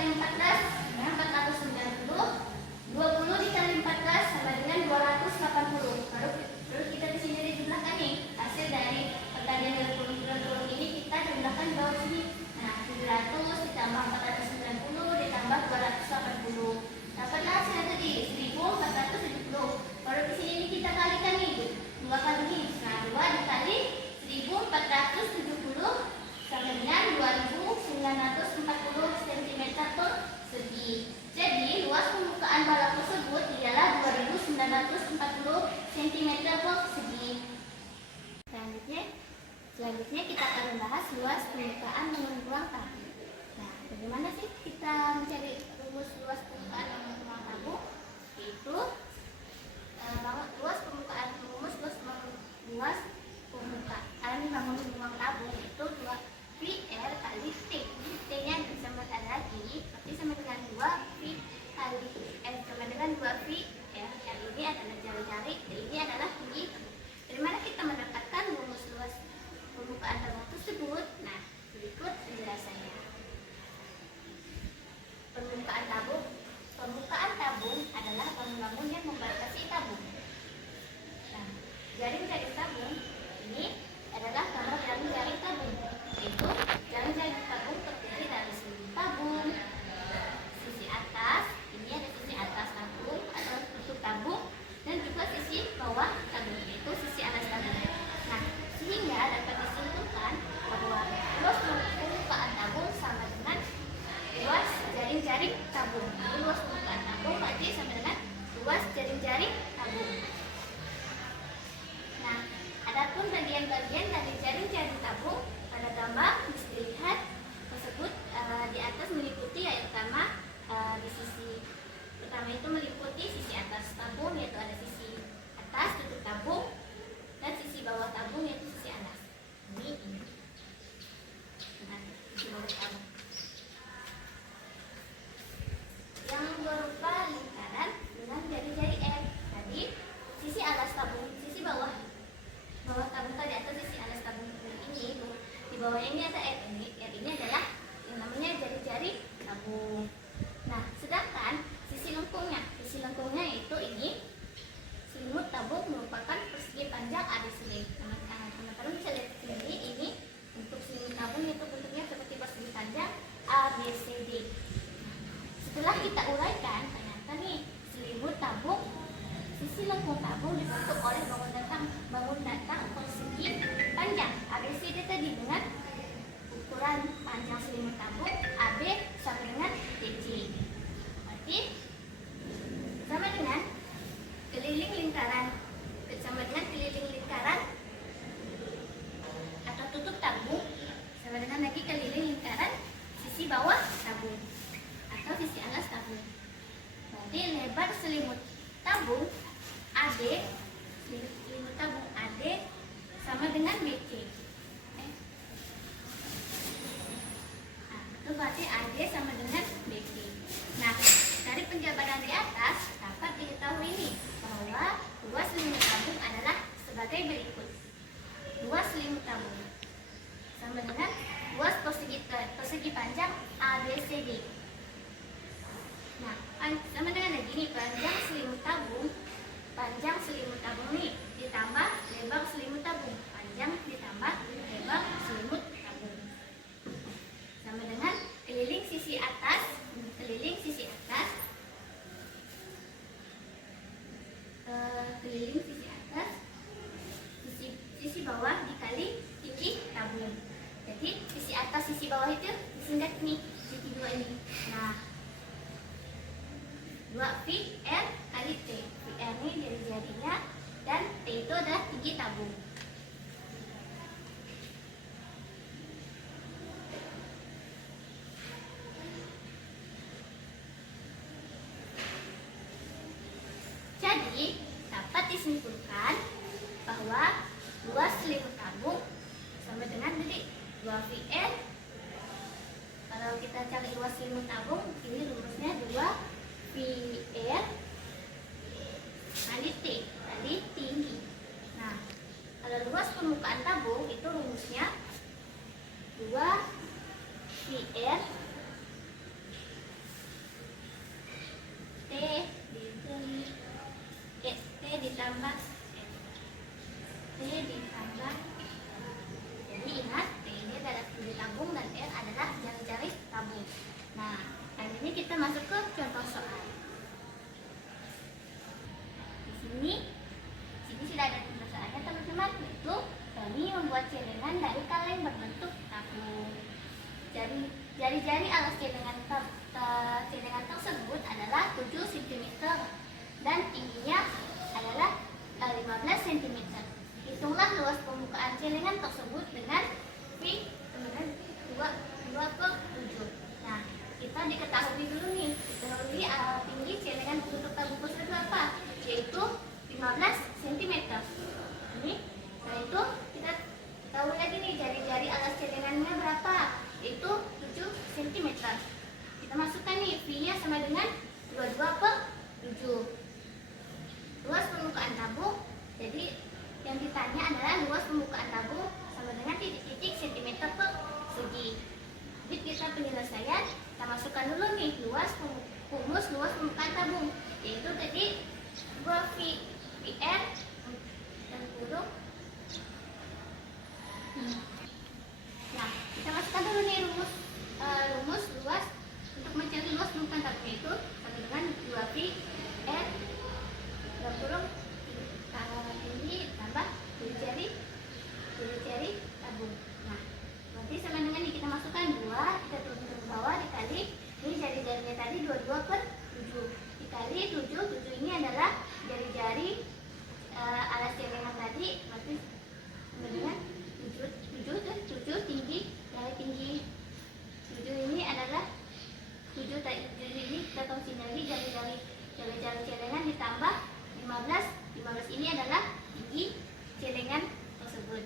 dikali 14 ya 490. 20 dikali 14 sama dengan 280. Lalu kita di sini dijumlahkan nih hasil dari pergantian nilai kurung ini, kita jumlahkan di bawah sini. Nah 700 ditambah 490 ditambah 280, dapatlah hasilnya tadi 1470. Baru di sini kita kalikan nih, dua kali nih. Nah 2 dikali 1470 sama dengan 2940 cm persegi. Jadi luas permukaan balok tersebut ialah 2940 cm persegi. Selanjutnya kita akan membahas luas permukaan bangun ruang tabu. Nah, bagaimana sih kita mencari rumus luas permukaan bangun ruang tabu? Itu luas permukaan bangun ruang tabu itu 2πr kali T. T-nya sama lagi, berarti sama dengan 2π kali sama dengan 2πr. Yang ini adalah jari-jari, ini adalah tinggi. Dari mana kita mendapatkan rumus luas permukaan bangun tersebut? Nah, berikut penjelasannya. Permukaan tabung adalah bangun-bangun yang membatasi tabung. Nah, jaring-jaring tabung ini adalah gambar jaring-jaring tabung, yaitu jaring-jaring tabung terdiri dari seluruh tabung. Sisi atas, ini ada sisi atas tabung atau tutup tabung, dan juga sisi bawah tabung, yaitu sisi alas tabung. Nah, sehingga dapat disimpulkan bahwa luas permukaan tabung sama dengan luas jaring-jaring tabung. Luas permukaan tabung berarti sama dengan luas jaring-jaring tabung. Nah, adapun bagian-bagian dari jaring-jaring tabung pada gambar bisa dilihat tersebut di atas meliputi yang pertama di sisi pertama itu meliputi sisi atas tabung, yaitu ada sisi atas tutup tabung, dan sisi bawah tabung yaitu sisi alas. Ini. Nah, sisi bawah tabung yang berupa lingkaran dengan jari-jari R. Tadi sisi alas tabung, sisi bawah tabung tadi atau sisi alas tabung ini itu di bawahnya ini ada R ini. R ini adalah yang namanya jari-jari tabung. Nah, sedangkan sisi lengkungnya itu ini selimut tabung merupakan persegi panjang ABCD. Teman-teman bisa lihat sendiri ini untuk selimut tabung itu bentuknya seperti persegi panjang ABCD. Setelah kita uraikan, ternyata nih selimut tabung, sisi lengkung tabung dibentuk oleh bangun datang persegi panjang ABCD tadi dengan ukuran panjang selimut tabung AB sama dengan DC. Berarti sama dengan keliling lingkaran atau tutup tabung sama dengan lagi keliling lingkaran sisi bawah tabung atau sisi alas tabung. Berarti lebar selimut tabung AD, selimut tabung AD sama dengan BC. Nah, itu berarti AD sama dengan BC. Nah, dari penjabaran di atas dapat diketahui ini bahwa luas selimut tabung adalah sebagai berikut. Luas selimut tabung sama dengan luas persegi panjang ABCD. Nah, sama dengan lagi nih panjang selimut tabung nih ditambah lebar selimut tabung, panjang ditambah lebar selimut tabung sama dengan keliling sisi atas sisi bawah dikali tinggi tabung. Jadi sisi atas sisi bawah itu disingkat nih sisi dua ini. Nah, 2πr kali T. PR ini dari jarinya dan T itu adalah tinggi tabung. Jadi dapat disimpulkan bahwa luas selimut tabung sama dengan jadi 2πr. Kalau kita cari luas selimut tabung, ini rumusnya 2πr kali T, kali tinggi. Nah, kalau luas permukaan tabung itu rumusnya 2πr ditambah T ditambah, jadi ingat T ini adalah jari tabung dan R adalah jari-jari tabung. Nah, kali ini kita masuk ke contoh soal. Di sini sudah ada contoh soalnya teman-teman, yaitu kami membuat celengan dari kaleng berbentuk tabung. Jari-jari alas celengan tersebut adalah 7 cm dan tingginya adalah 15 cm. Hitunglah luas permukaan celengan tersebut dengan V 2/7. Nah, kita diketahui dulu nih, tinggi celengan berbentuk tabung tersebut berapa? Yaitu 15 cm. Ini, setelah itu kita tahu lagi nih jari-jari alas celengannya berapa? Yaitu 7 cm. Kita masukkan nih, V-nya sama dengan 22/7. Luas permukaan tabung, jadi yang ditanya adalah luas permukaan tabung sama dengan titik-titik cm persegi. Jadi kita penyelesaian, kita masukkan dulu nih luas permukaan tabung, yaitu tadi 2 VR dan kurung. Nah, kita masukkan dulu nih rumus luas untuk mencari luas permukaan tabung, itu sama dengan 2 VR dan kurung tinggi tambah jari tabung. Nah, berarti sama dengan ini, kita masukkan 2, kita turun ke bawah dikali ini jari-jarinya tadi 22/7 dikali 7 ini adalah jari-jari alas celengan tadi, berarti sama dengan 7 tinggi, jari tinggi 7 ini adalah 7 ini kita tongsin lagi jari-jari celengan ditambah 15 ini adalah tinggi celengan tersebut.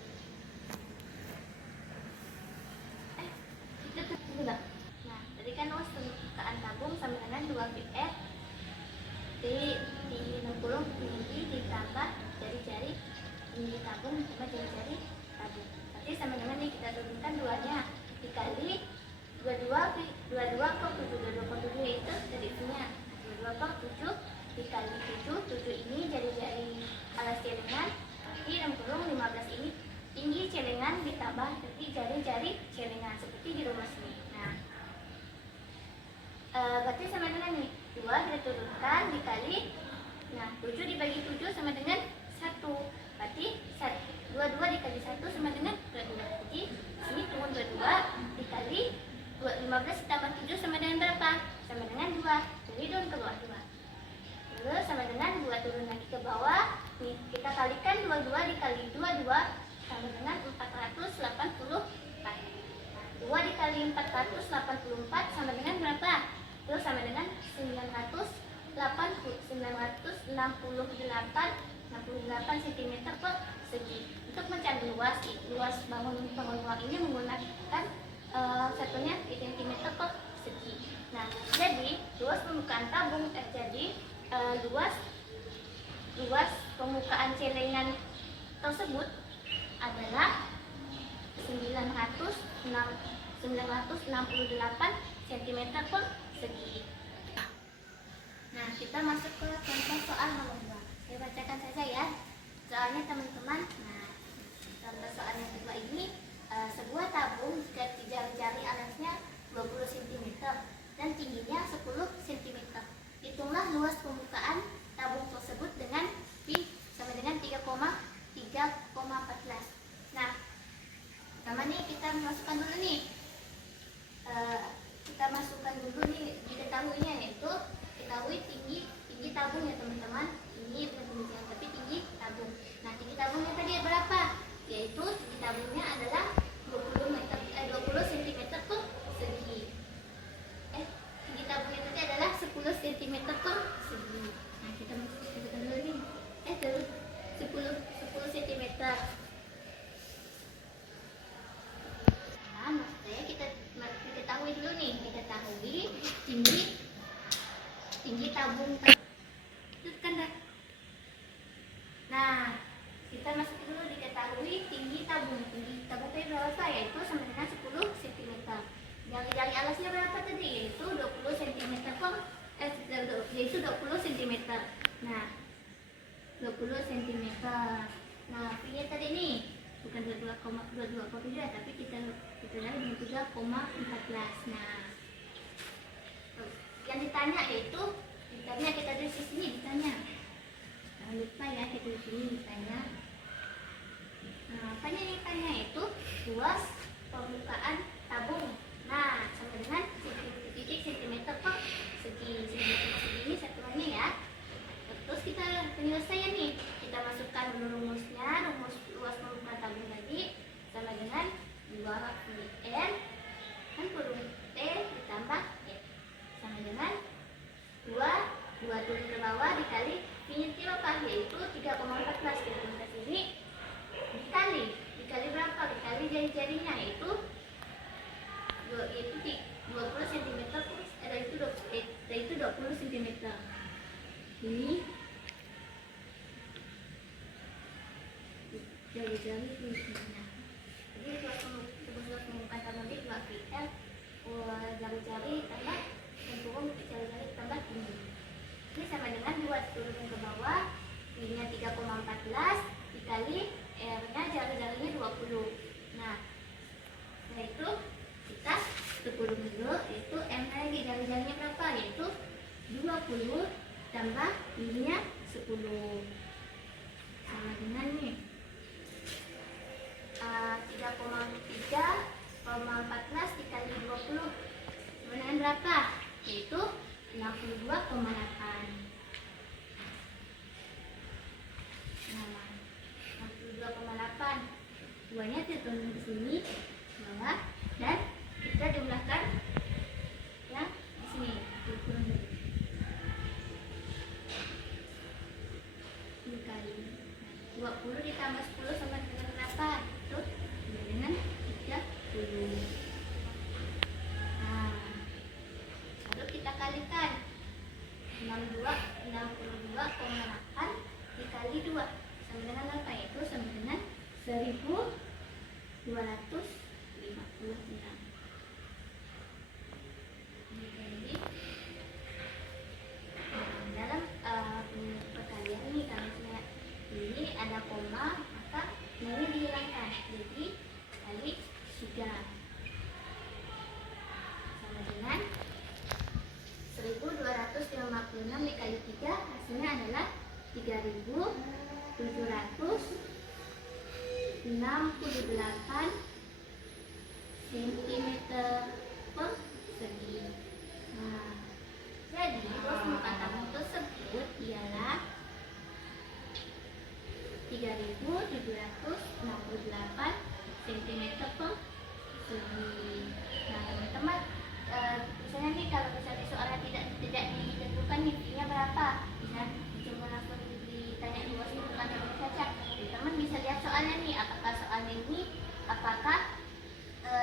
Nah, tadi kan luas permukaan tabung sama dengan 2 VR di 60 tinggi ditambah jari-jari tinggi tabung tambah jari-jari tabung. Berarti sama dengan ini, kita turunkan 2-nya dikali 22/7 itu dari isinya 22/7 dikali 7 ini jari-jari alas celengan, berarti 15 ini tinggi celengan ditambah jadi jari-jari celengan seperti di rumus ini. Nah, berarti sama dengan ini 2 kita turunkan dikali, nah 7 dibagi 7 sama dengan 1, berarti 22 dikali 1 sama dengan 22. Jadi sini turun 22 dikali 15 ditambah 7 sama dengan berapa? Sama dengan 2. Jadi turun ke bawah 2. Lalu sama dengan 2 turun lagi ke bawah. Nih, kita kalikan 22 dikali 22 sama dengan 484. 2 dikali 484 sama dengan berapa? Itu sama dengan 968 cm persegi. Untuk mencari luas bangun rumah ini menggunakan satunya di cm persegi. Nah, jadi luas permukaan tabung luas permukaan celengan tersebut adalah 968 cm persegi. Nah, kita masuk ke contoh soal nomor 2. Saya bacakan saja ya soalnya teman-teman. Nah, contoh soal yang kedua ini, sebuah tabung jika jari-jari alasnya 20 cm dan tingginya 10 cm. Hitunglah luas permukaan tabung tersebut dengan V sama dengan 3,14. Nah, pertama nih kita masukkan dulu nih. Diketahuinya yaitu ketahui tinggi tabung ya teman-teman. Ini bukan tapi tinggi tabung. Nah, tinggi tabungnya tadi berapa? Yaitu tinggi tabungnya adalah 20 cm persegi. Tinggi tabungnya tadi adalah 10 cm persegi. Nah, kita masukkan dulu nih. 10 cm. Nah, maksud saya kita ketahui dulu nih, tinggi tabung. Nah, kita masuk dulu diketahui tinggi tabung. Tinggi tabung tadi berapa? Yaitu sama dengan 10 cm. Jari-jari alasnya berapa tadi? Yaitu 20 cm. Nah, 20 cm. Nah, V-nya tadi nih bukan 22,22, tapi kita lihat dengan 3,14. Nah, yang ditanya yaitu kita tulis di sini ditanya. Jangan lupa ya, kita di sini ditanya. Nah, tanya itu luas permukaan tabung. Nah, sama dengan titik cm per segi. Ini satuannya ya. Terus kita penyelesaian nih, kita masukkan dulu rumusnya. Rumus luas permukaan tabung tadi sama dengan 2πr kan kurung T ditambah E sama dengan 2 turun ke bawah dikali V-nya berapa, yaitu 3,14. Kita tulis sini dikali berapa, dikali jari-jarinya yaitu 20 cm, itu 20 cm. Ini jari-jari tulisnya. Jadi luas permukaan tabung ini 2πr, jari-jari tambah turun, jari-jari tambah tinggi. Ini sama dengan 2 turun ke bawah, V-nya 3,14 dikali R-nya jari-jarinya 20. Nah, itu kita tukur dulu, yaitu M lagi jari-jarinya berapa, yaitu 20 tambah V-nya 10 sama dengan nih 3,14 dikali 20 sama dengan berapa, yaitu 62,8. Nah, 62,8. Duanya ditulis di sini bawah dan kita jumlahkan yang di sini. Dikali 20 ditambah 10 sama dengan berapa? Itu dengan 30. Nah, lalu kita kalikan 62,8 dikali 2 sama dengan apa, yaitu sama dengan 1256. Jadi dalam perkalian ini, kalau misalnya ini ada koma, maka ini dihilangkan, jadi kali 3 sama dengan 1256 dikali 3, hasilnya adalah 3768 cm per segi. Nah, jadi luas permukaan tabung tersebut ialah 3768 cm per segi. Nah, teman-teman, misalnya nih kalau misalnya soalnya tidak ditentukan nih V-nya berapa, bisa coba langsung ditanya luas permukaan tabung saja. Teman bisa lihat soalnya nih, apakah soalnya ini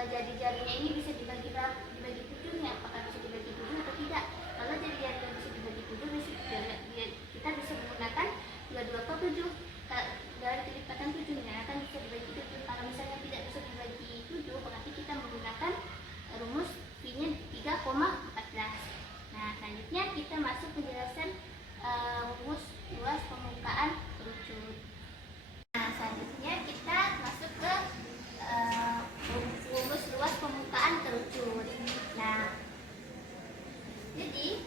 jari-jarinya ini bisa dibagi 7 nih, apakah bisa dibagi 7 atau tidak. Kalau jari-jarinya bisa dibagi 7, kita bisa menggunakan 22/7 dari kelipatan 7-nya akan bisa dibagi 7. Kalau misalnya tidak bisa dibagi 7, berarti kita menggunakan rumus V-nya 3,14. Nah, selanjutnya kita masuk penjelasan rumus luas permukaan kerucut. Nah, selanjutnya kita masuk ke rumus luas permukaan kerucut. Nah, jadi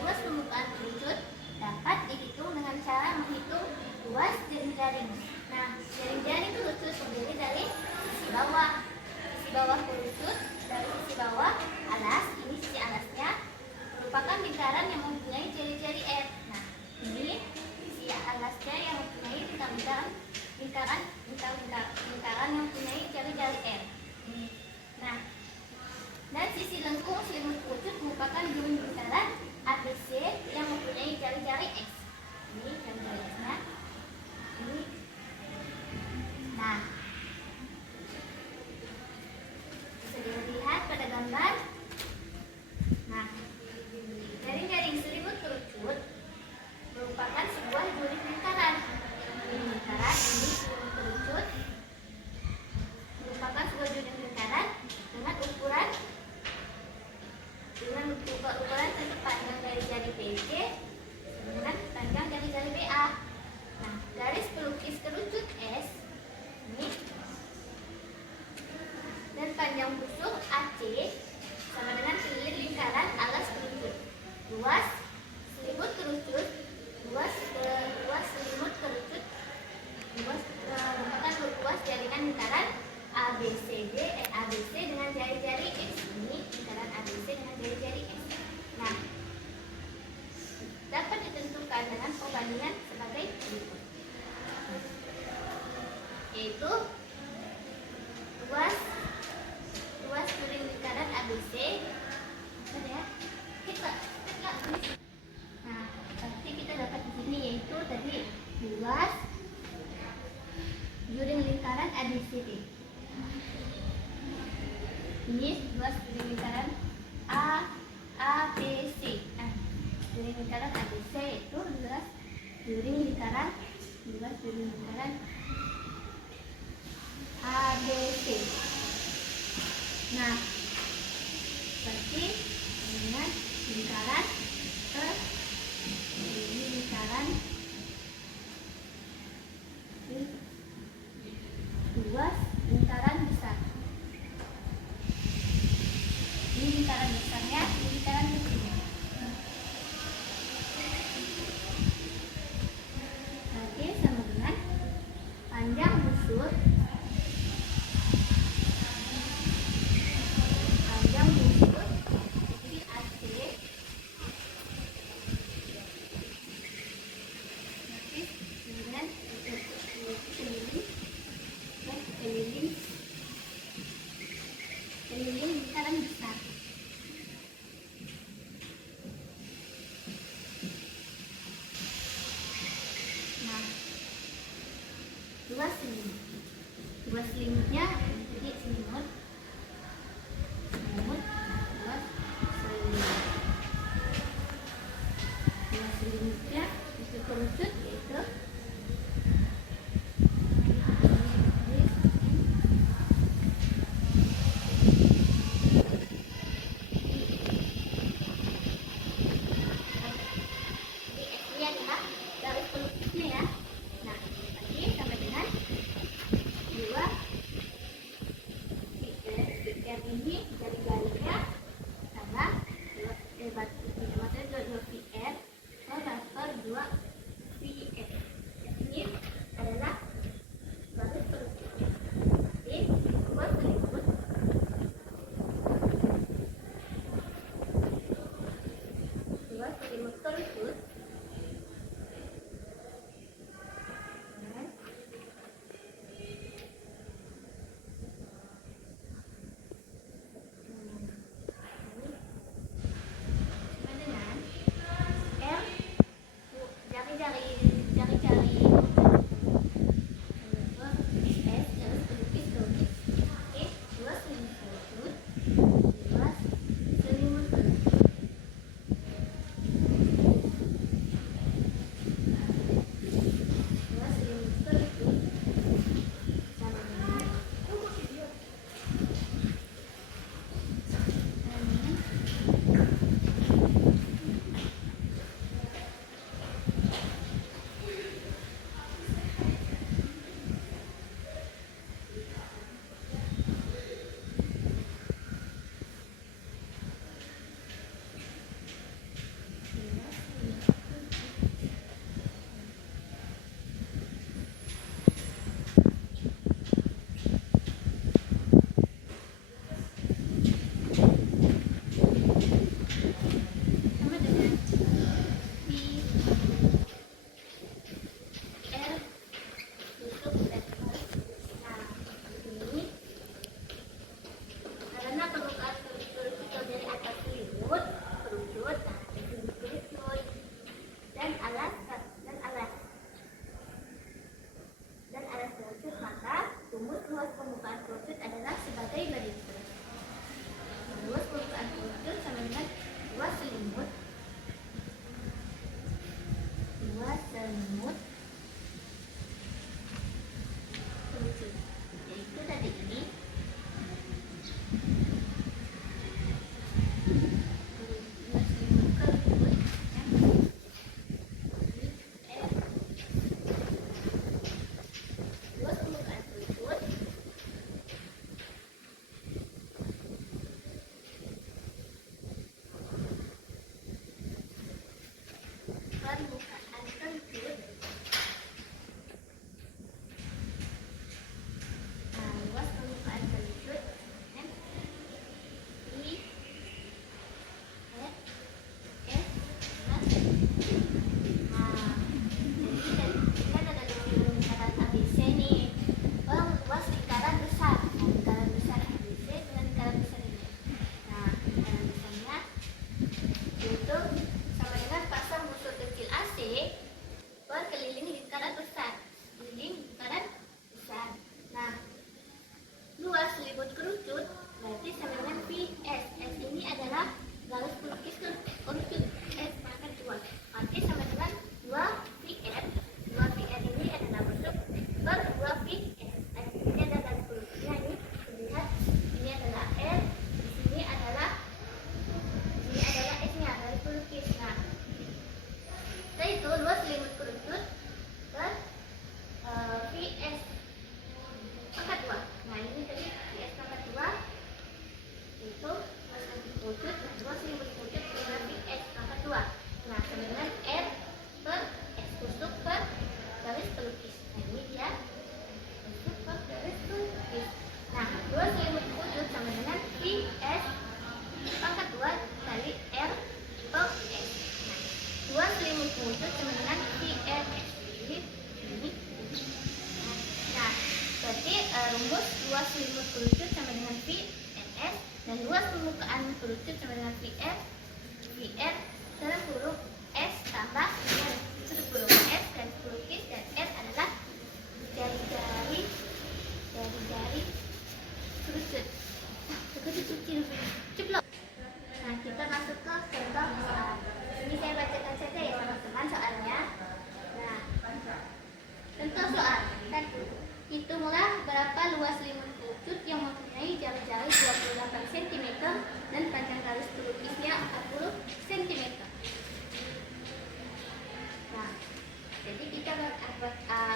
luas permukaan kerucut dapat dihitung dengan cara menghitung luas jaring-jaring. Nah, jaring-jaring kerucut terdiri dari sisi bawah kerucut, dari sisi bawah alas, ini sisi alasnya merupakan lingkaran yang mempunyai jari-jari R. Nah, ini sisi alasnya yang mempunyai lingkaran yang mempunyai jari-jari R. Nah, dan sisi lengkung selimut kerucut merupakan ujung lingkaran ABC yang mempunyai jari-jari X. Ini jari-jari X-nya. Ini. Nah, bisa dilihat pada gambar. Nah, jaring-jaring selimut kerucut merupakan sebuah unit lingkaran. Ini lingkaran, ini selimut kerucut merupakan sebuah unit lingkaran dengan ukuran terdepan luas selimut kerucut, luas selimut kerucut, merupakan luas jaringan lingkaran ABC dengan jari-jari X. Ini lingkaran ABC dengan jari-jari X. Nah, dapat ditentukan dengan perbandingan sebagai berikut, yaitu luas dari lingkaran ABC. Ya, nah, pasti kita dapat di sini, yaitu tadi luas juring lingkaran ABCD. Ini luas juring lingkaran ABC. Nah, juring lingkaran ABC itu luas juring lingkaran ABC. Nah, berarti dengan lingkaran luas lingkaran besar. Ini lingkaran besarnya, ini lingkaran kecilnya. Berarti sama dengan panjang busur jadi AC berarti dengan keliling lingkaran besar. Nah, luas selimutnya jadi selimut luas selimutnya itu kerucut, yaitu garis pelukisnya ya. Nah, tadi sama dengan 2 PR ini jari-jarinya sama 2 maksudnya 2 PR per 2 PR. Ini adalah garis pelukisnya. Jadi buat selimut kerucut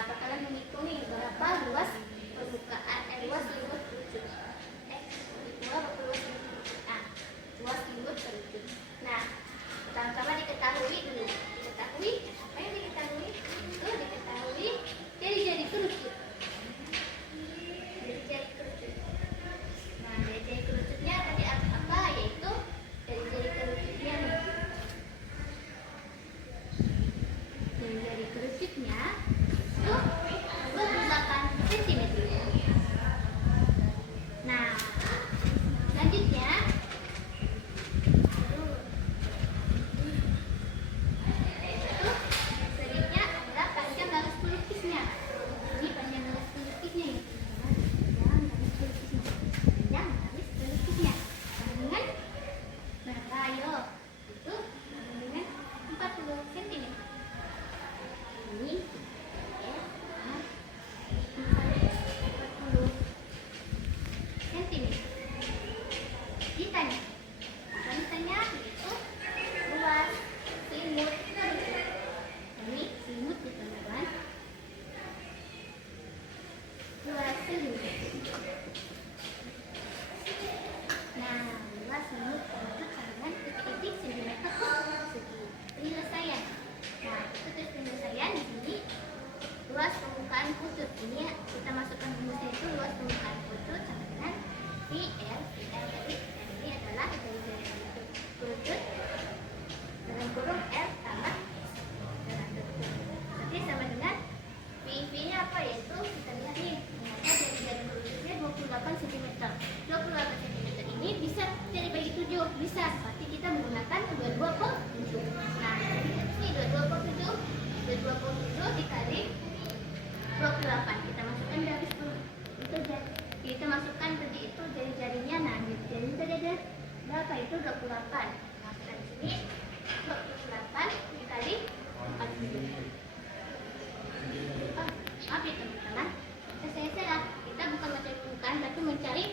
bakalan menghitung nih berapa luas permukaan luas limut kerucut. Berapa luas limut? Luas limut kerucut. Nah, pertama-tama diketahui dulu. Apa yang diketahui? Itu diketahui jari-jari kerucut. Jari-jari kerucut. Nah, jari-jari kerucutnya tadi apa? Yaitu jari-jari kerucutnya nih. Jari-jari kerucutnya itu 28 cm. Nah, selanjutnya selanjutnya adalah panjang garis pelukisnya. Ini panjang garis pelukisnya ya. Panjang garis pelukisnya. Sama dengan berapa? Ayo. Itu sama dengan 40 cm. Ini ya, 40 cm. Ditanya itu luas selimut kerucut. Ini selimut ya teman-teman. Luas selimut. Nah, luas selimut kerucut sama dengan titik cm persegi. Penyelesaian. Nah, itu terus penyelesaian di sini luas permukaan kerucut. Ini kita masukkan rumusnya itu luas permukaan kerucut sama dengan PR. Tadi ini adalah jari-jari kerucut dalam kurung R tambah dalam kerucut. Nanti sama dengan V-nya apa? Yaitu kita lihat nih, ternyata jari-jari kerucutnya 28 cm. 28 cm ini bisa jadi bagi 7, bisa. Berarti kita menggunakan 22 per 7. Nah, ini 22 per 7. 22 per 7 dikali 28. Kita masukkan garis itu kita masukkan tadi itu jari-jarinya. Nah, jari-jarinya tadi ada berapa? Itu 28. Masukkan di sini 28 dikali 40. Maaf ya teman-teman, saya salah. Kita bukan mencari permukaan, tapi mencari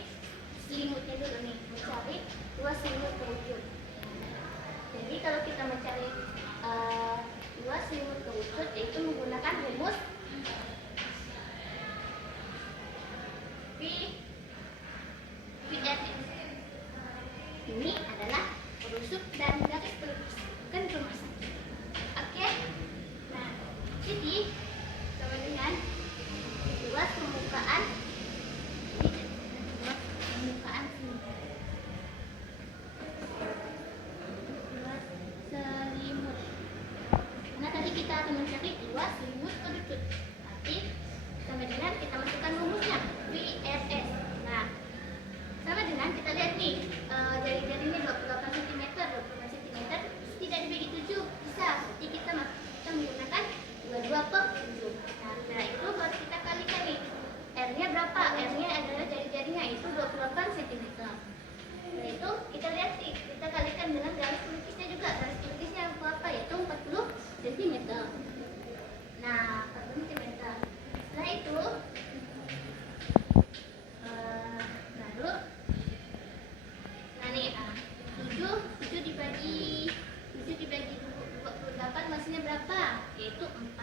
selimutnya dulu nih, mencari luas selimut kerucut. Jadi kalau kita mencari luas selimut kerucut, yaitu menggunakan rumus VRS. Ini adalah perusuk dan garis pelukis, bukan perumasan. Oke. Nah, jadi sama dengan luas permukaan luas selimut. Karena tadi kita akan mencari luas selimut kerucut. Nanti sama dengan kita masukkan rumusnya VRS. Nah, sama dengan kita lihat nih jari-jarinya 28 cm, 28 cm tidak dibagi 7 bisa. Jadi kita menggunakan 22 per 7. Nah, setelah itu baru kita kalikan nih. R-nya berapa? R-nya adalah jari-jarinya itu 28 cm. Setelah itu kita lihat nih, kita kalikan dengan garis pelukisnya juga. Garis pelukisnya berapa? Yaitu 40 cm. Nah, 40 cm. Setelah itu baru nah nih 7 dibagi 28 maksudnya berapa? Yaitu 4.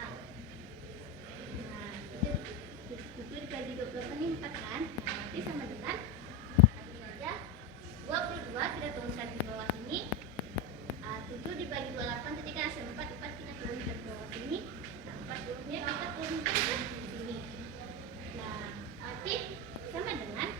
Nah, 7 dibagi 28 ini 4 kan? Nah, nanti sama dengan langsung saja 22 kita turunkan di bawah sini. 7 dibagi 28 tadi kan hasil 4 kita turunkan di bawah sini. Nah, 40-nya kita turunkan ke sini. Nah, nanti sama dengan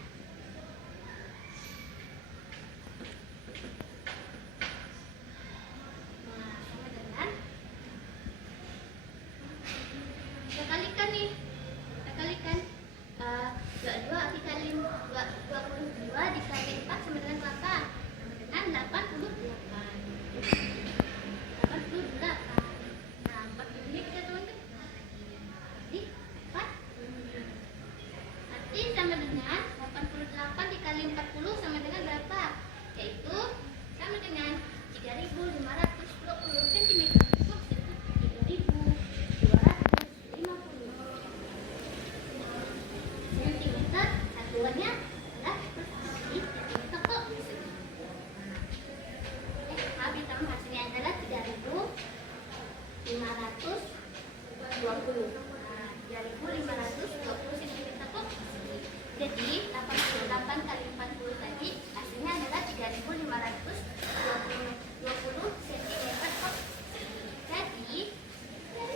20. Nah, 3.520 cm persegi. Jadi 88 kali 40 tadi hasilnya adalah 3.520 cm persegi. Jadi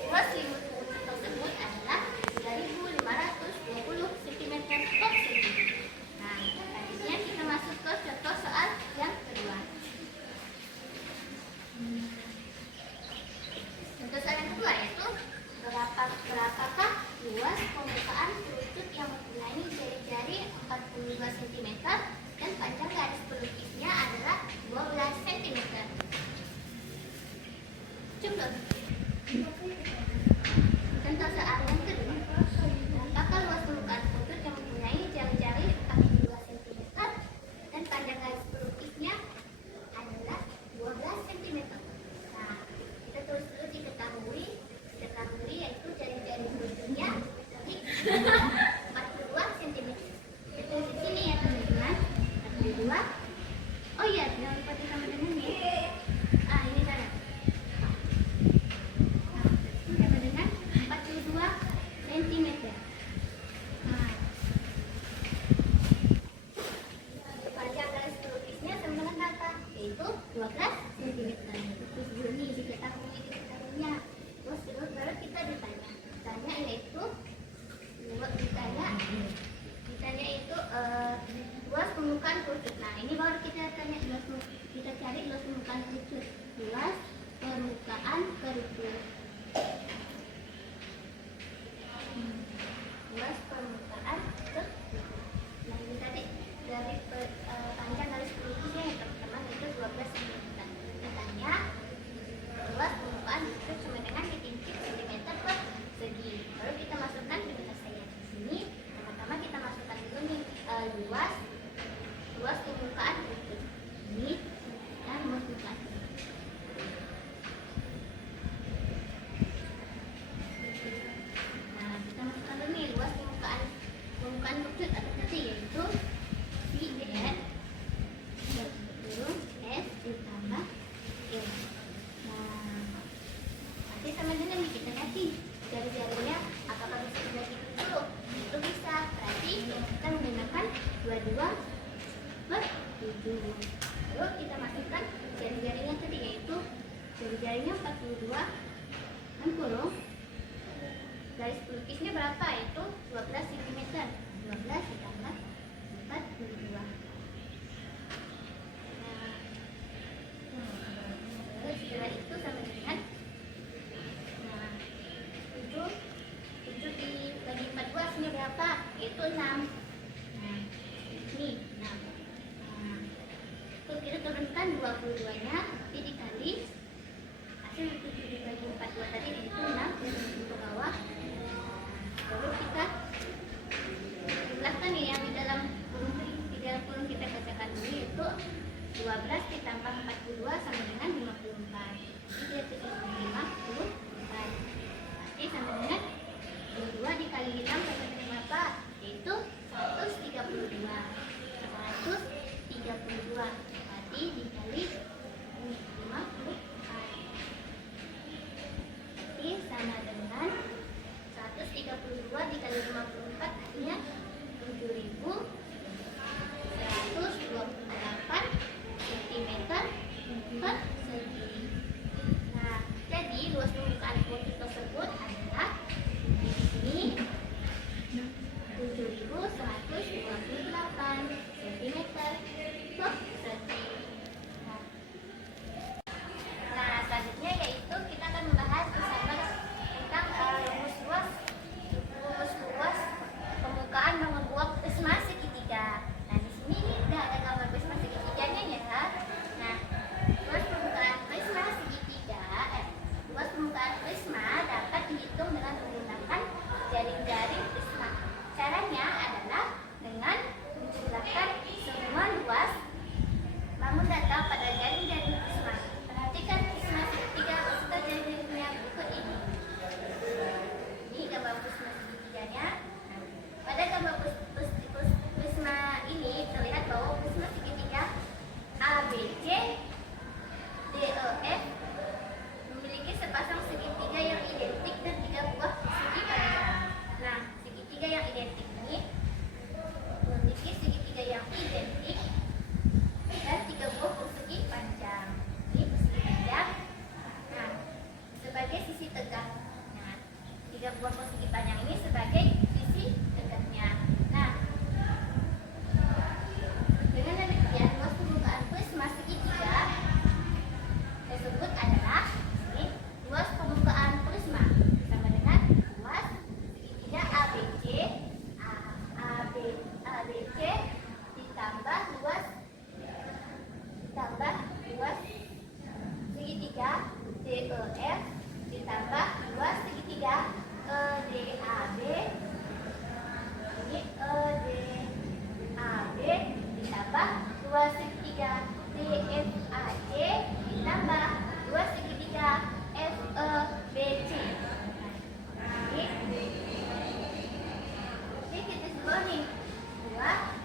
luas selimut putih tersebut adalah 3.520 cm persegi. Nah, selanjutnya kita masuk ke contoh soal yang kedua. Contoh soal yang kedua itu berapakah luas permukaan kerucut yang mempunyai jari-jari 42 cm dan panjang garis pelukisnya adalah 12 cm. Contoh soal yang kedua. Berapakah luas permukaan kerucut yang mempunyai jari-jari 42 cm dan panjang garis pelukisnya adalah 12 cm. Nah, kita tulis dulu diketahui yaitu jari-jari kerucutnya dari 42 cm. Kita tulis di sini ya teman-teman, 42. Oh iya, jangan lupa sama dengannya. Ini cara. Sama dengan 42 cm. Panjang garis pelukisnya sama dengan apa? Yaitu 12 cm. Terus dulu nih diketahuinya. Terus baru kita ditanya yaitu luas permukaan kerucut. Nah, ini baru kita cari luas permukaan kerucut. Luas permukaan kerucut. Luas permukaan kerucut. Nah, ini tadi dari panjang garis pelukisnya yang teman-teman itu 12 cm. Ditanya luas permukaan kerucut sama dengan titik cm persegi. Lalu kita masukkan di penyelesaian di sini. Pertama kita masukkan dulu nih luas permukaan kerucut ini dan luas permukaan. Nah, kita masukkan dulu nih luas permukaan kerucut atau tadi yaitu VN S ditambah L. Nanti sama dengan kita kasih jari-jarinya apakah bisa dibagi dulu? Itu bisa. Berarti kita menggunakan 22/7. Lalu kita masukkan jari-jarinya tadi yaitu jari-jarinya 42 dan kurung garis pelukisnya berapa? Yaitu 12 cm. 12 ditambah 42. Setelah itu sama dengan 7 dibagi 42 hasilnya berapa? Yaitu 6. Nah, ini 6. Nah, kita turunkan 22 nya nanti dikali hasil 7 dibagi 42 tadi yaitu 6 ke bawah. Lalu kita jumlahkan yang di dalam kurung kita bacakan dulu yaitu 12 ditambah 42 sama dengan 54. Jadi kita tulis 54. Berarti sama dengan 22 dikali 6 sama dengan berapa? Yaitu 132. 132. Berarti dikali 54. Berarti sama dengan 132 dikali 54 hasilnya 7.128 cm persegi. Nah, jadi luas permukaan kerucut tersebut adalah di sini 7.128 cm persegi. Nah, selanjutnya yaitu kita akan membahas bersama tentang rumus luas permukaan membuat prisma segitiga. Nah, di sini udah ada gambar prisma segitiganya ya. Nah, luas permukaan prisma dapat DEF ditambah 2 segitiga EDAB. Ini EDAB ditambah 2 segitiga DFAC ditambah 2 segitiga FEBC. Ini kita dulu nih 2.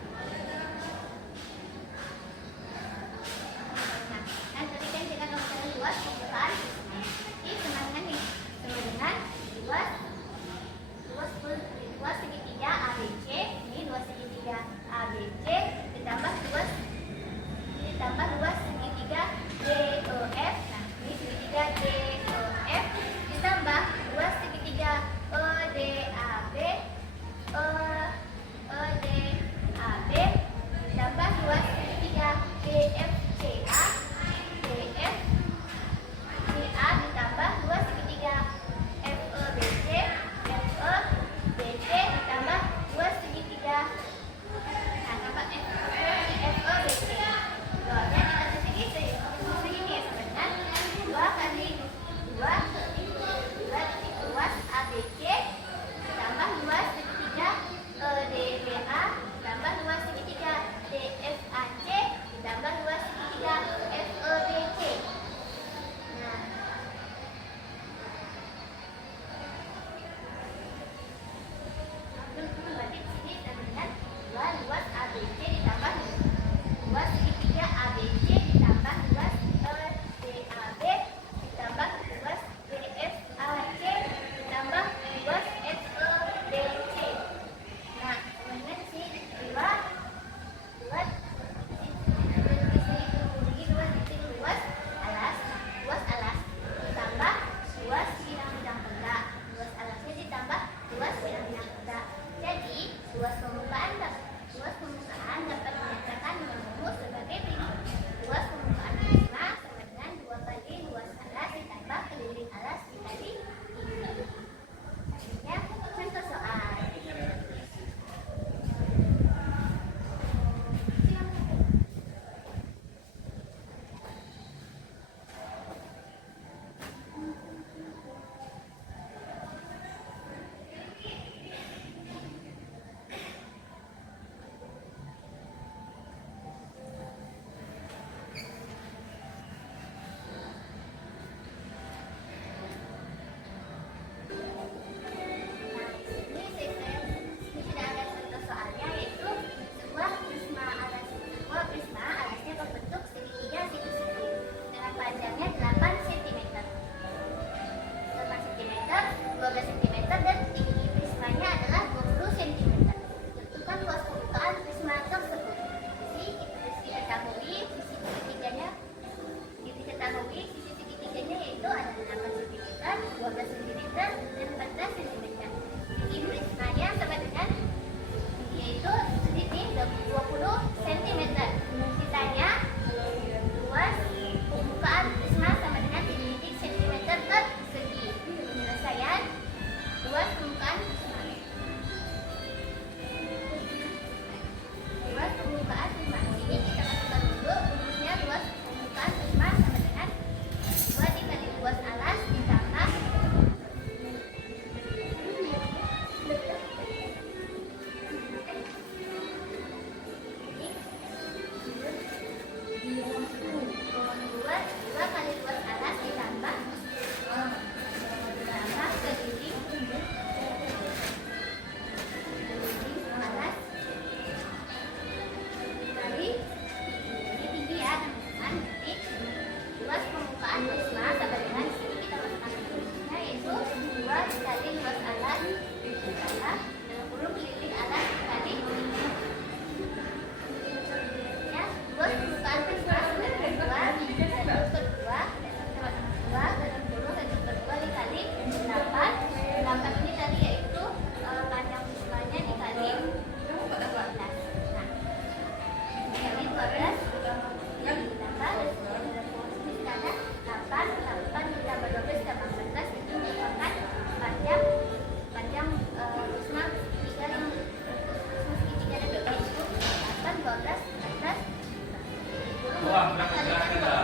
Wah, berapa gelas kita?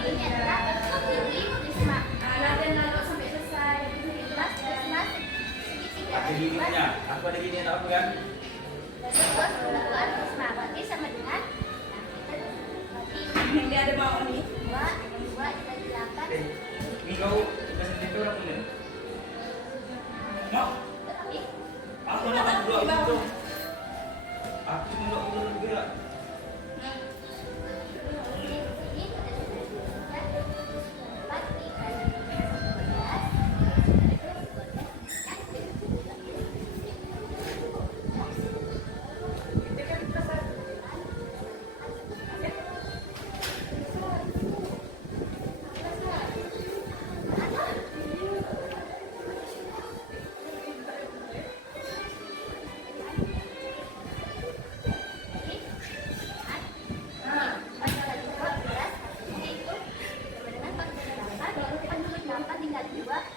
Ini adalah Lili Risma. pada gini aku kan. Terus dua Prisma berarti sama dengan Ini ada mau nih. dua dibagi 8. Ini kau kasih itu berapa nih? Mau? Berarti Aku nak dua itu. Aku mau dulu juga. ini ada 4 dikali 5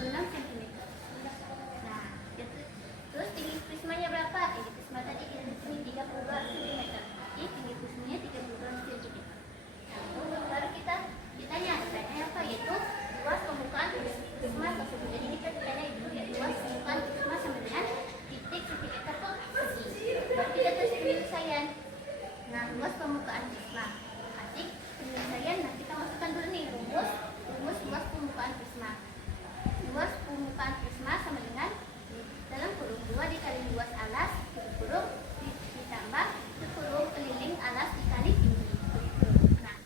26 cm. Nah, terus tinggi prismanya berapa? Tinggi prisma tadi kita di sini 32 cm. Jadi tinggi prismanya 32 cm. Nah, baru kita ditanya apa? Yaitu luas permukaan prisma tersebut. Jadi kita ditanya dulu ya luas permukaan prisma sama dengan titik cm per persegi. Baru kita tulis penyelesaian. Nah, luas permukaan prisma. Atik penyelesaian. Nah, kita masukkan dulu nih rumus luas permukaan prisma. Luas permukaan prisma sama dengan dalam kurung 2 dikali luas alas kurung ditambah kurung keliling alas dikali tinggi. Nah,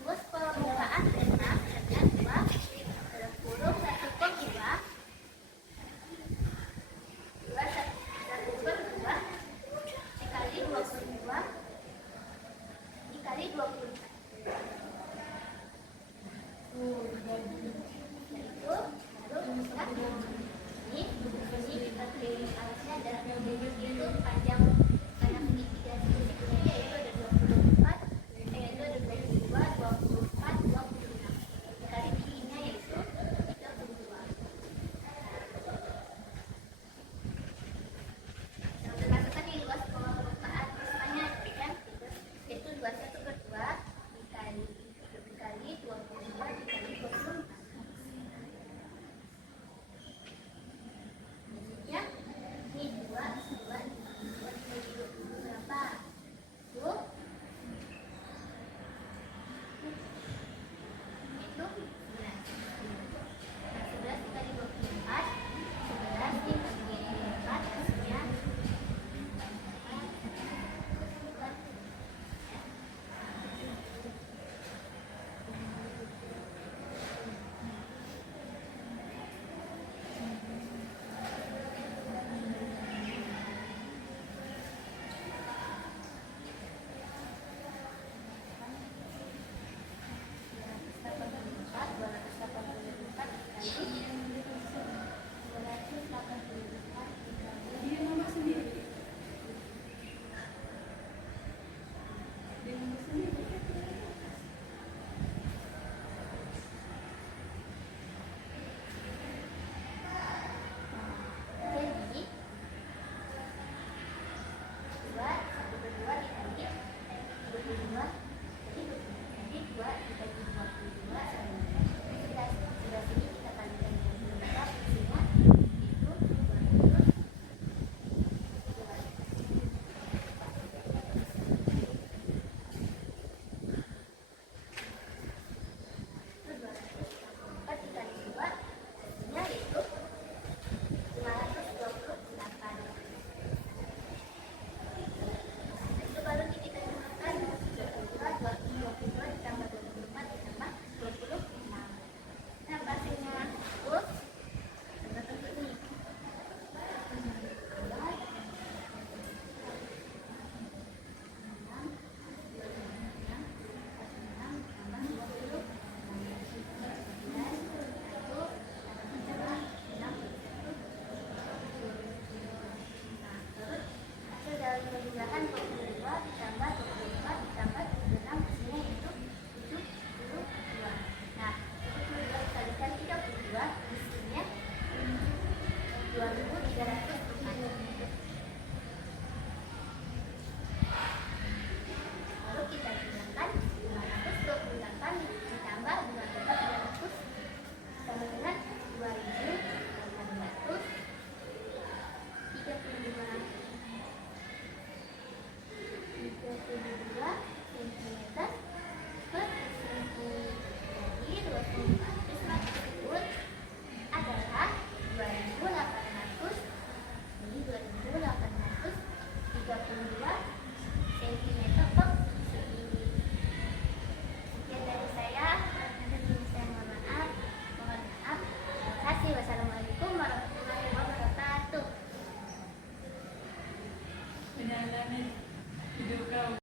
luas permukaan prisma dengan 2 dalam kurung 1/2 dikali 22 dikali 20. Ini kita keliling alasnya ada itu panjang segitiga segitiga yaitu ada 24 yaitu ada 22 24 26 dikali tingginya yaitu 32. Nah, udah masukkan nih luas permukaan prismanya kan yaitu 21/2 dikali 22 dikali 24. Ya, ini 2 dibagi 20 berapa? 10. Itu 11. Nah, 11 dikali 24, 11 dibagi 24 hasilnya 4. cm per persegi. Jadi luas permukaan